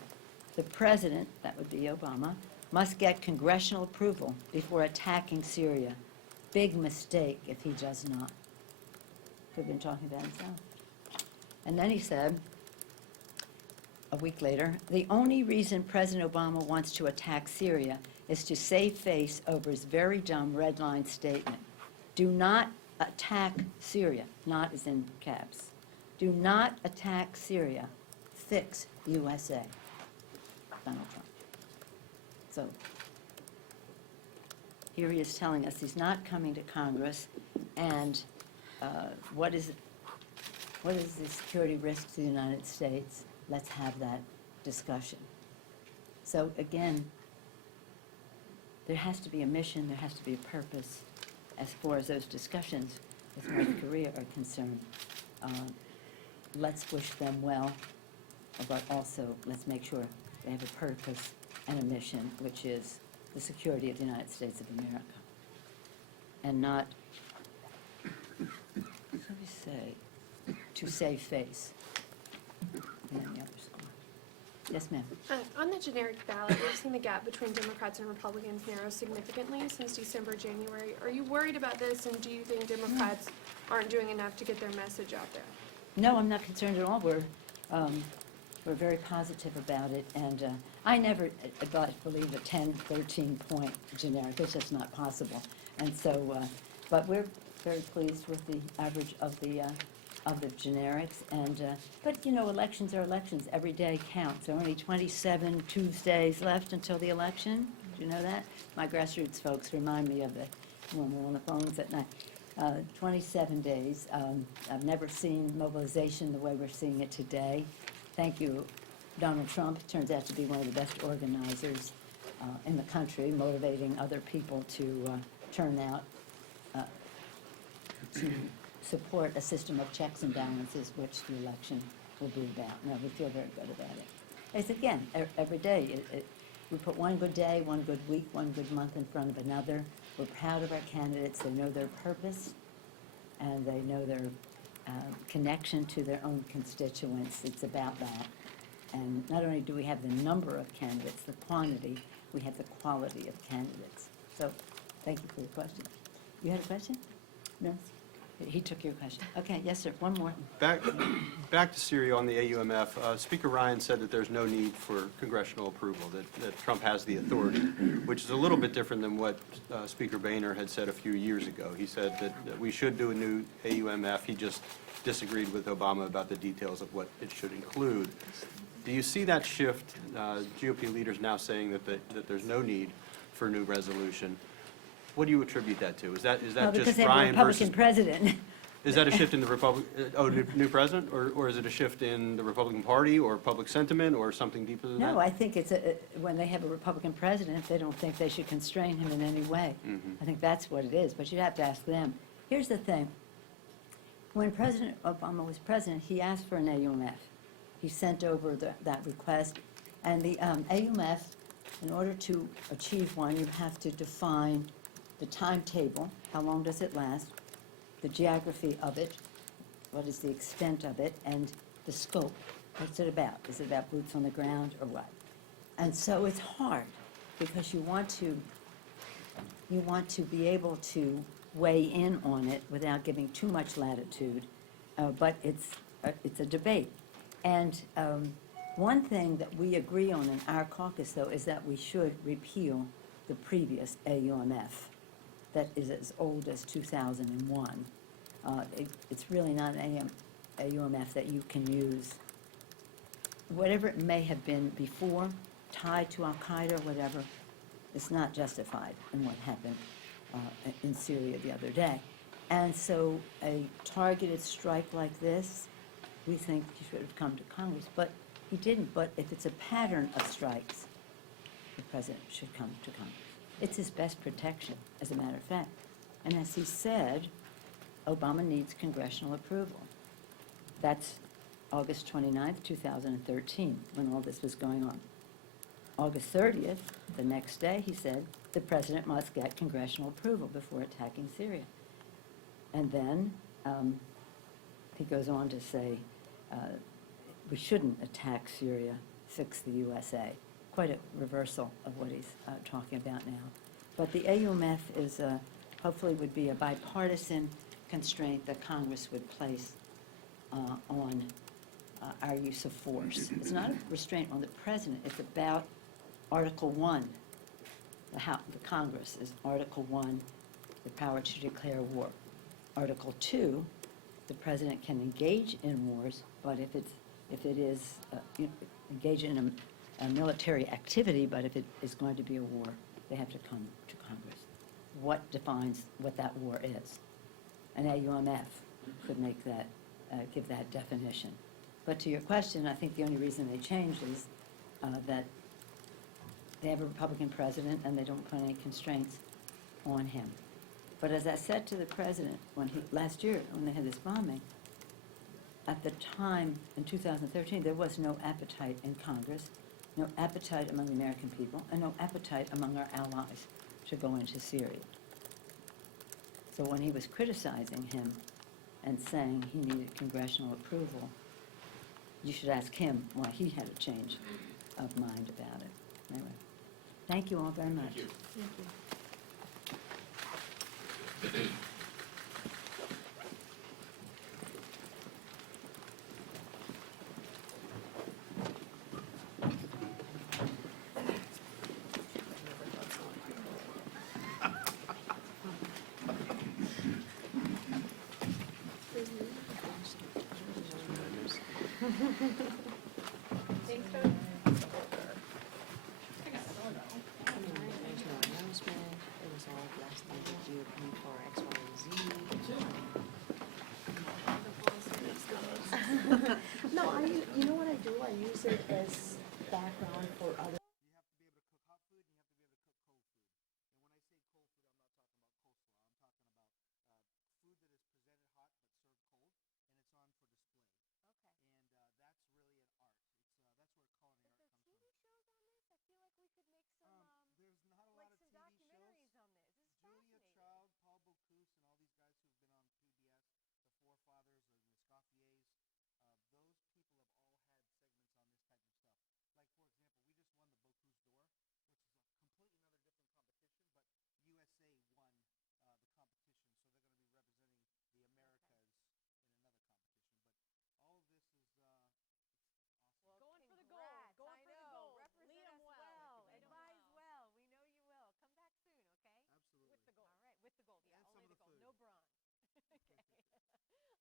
"The president," that would be Obama, "must get congressional approval before attacking Syria. Big mistake if he does not." Could have been talking about himself. And then he said, a week later, "The only reason President Obama wants to attack Syria is to save face over his very dumb red line statement. Do not attack Syria," not as in caps. "Do not attack Syria. Fix USA." Donald Trump. So here he is telling us he's not coming to Congress, and what is the security risk to the United States? Let's have that discussion. So again, there has to be a mission, there has to be a purpose as far as those discussions with North Korea are concerned. Let's wish them well, but also let's make sure they have a purpose and a mission, which is the security of the United States of America. And not, let me say, to save face. And the other score. Yes, ma'am. On the generic ballot, we've seen the gap between Democrats and Republicans narrow significantly since December, January. Are you worried about this, and do you think Democrats aren't doing enough to get their message out there? No, I'm not concerned at all. We're very positive about it, and I never believe a 10, 13-point generic. It's just not possible. And so, but we're very pleased with the average of the generics. And but you know, elections are elections. Every day counts. There are only 27 Tuesdays left until the election. Do you know that? My grassroots folks remind me of it when we're on the phones at night. 27 days. I've never seen mobilization the way we're seeing it today. Thank you, Donald Trump. Turns out to be one of the best organizers in the country, motivating other people to turn out to support a system of checks and balances, which the election will be about. No, we feel very good about it. It's, again, every day. We put one good day, one good week, one good month in front of another. We're proud of our candidates. They know their purpose, and they know their connection to their own constituents. It's about that. And not only do we have the number of candidates, the quantity, we have the quality of candidates. So thank you for your question. You had a question? No? He took your question. Okay, yes, sir. One more. Back to Syria on the AUMF. Speaker Ryan said that there's no need for congressional approval, that Trump has the authority, which is a little bit different than what Speaker Boehner had said a few years ago. He said that we should do a new AUMF. He just disagreed with Obama about the details of what it should include. Do you see that shift? GOP leaders now saying that there's no need for a new resolution. What do you attribute that to? Is that Well, just because they have a Ryan Republican versus? president. Is that a shift in the new president, or is it a shift in the Republican Party, or public sentiment, or something deeper than that? No, I think it's when they have a Republican president, they don't think they should constrain him in any way. I think that's what it is, but you'd have to ask them. Here's the thing. When President Obama was president, he asked for an AUMF. He sent over that request, and the AUMF, in order to achieve one, you have to define the timetable, how long does it last, the geography of it, what is the extent of it, and the scope. What's it about? Is it about boots on the ground or what? And so it's hard because you want to be able to weigh in on it without giving too much latitude, but it's a debate. And one thing that we agree on in our caucus, though, is that we should repeal the previous AUMF that is as old as 2001. It's really not an AUMF that you can use. Whatever it may have been before, tied to Al-Qaeda or whatever, it's not justified in what happened in Syria the other day. And so a targeted strike like this, we think he should have come to Congress, but he didn't. But if it's a pattern of strikes, the president should come to Congress. It's his best protection, as a matter of fact. And as he said, Obama needs congressional approval. That's August 29th, 2013, when all this was going on. August 30th, the next day, he said, the president must get congressional approval before attacking Syria. And then he goes on to say, we shouldn't attack Syria, fix the USA. Quite a reversal of what he's talking about now. But the AUMF is hopefully would be a bipartisan constraint that Congress would place on our use of force. It's not a restraint on the president. It's about Article 1. The Congress is Article 1, the power to declare war. Article 2, the president can engage in wars, but if it is engage in a military activity, but if it is going to be a war, they have to come to Congress. What defines what that war is? An AUMF could make that, give that definition. But to your question, I think the only reason they changed is that they have a Republican president and they don't put any constraints on him. But as I said to the president last year when they had this bombing, at the time in 2013, there was no appetite in Congress, no appetite among the American people, and no appetite among our allies to go into Syria. So when he was criticizing him and saying he needed congressional approval, you should ask him why he had to change of mind about it. Anyway, thank you all very much. Thank you. Thank you. Thanks, Tony. There's no announcement, it was all last night at GOP for X, Y, and Z. No, you know what I do? I use it as background for other. Going for the gold. Going for the gold. Represent us well. Advise well. We know you will. Come back soon, okay? Absolutely. With the gold. All right, with the gold. Yeah, And some only of the the gold. food. No bronze. Okay.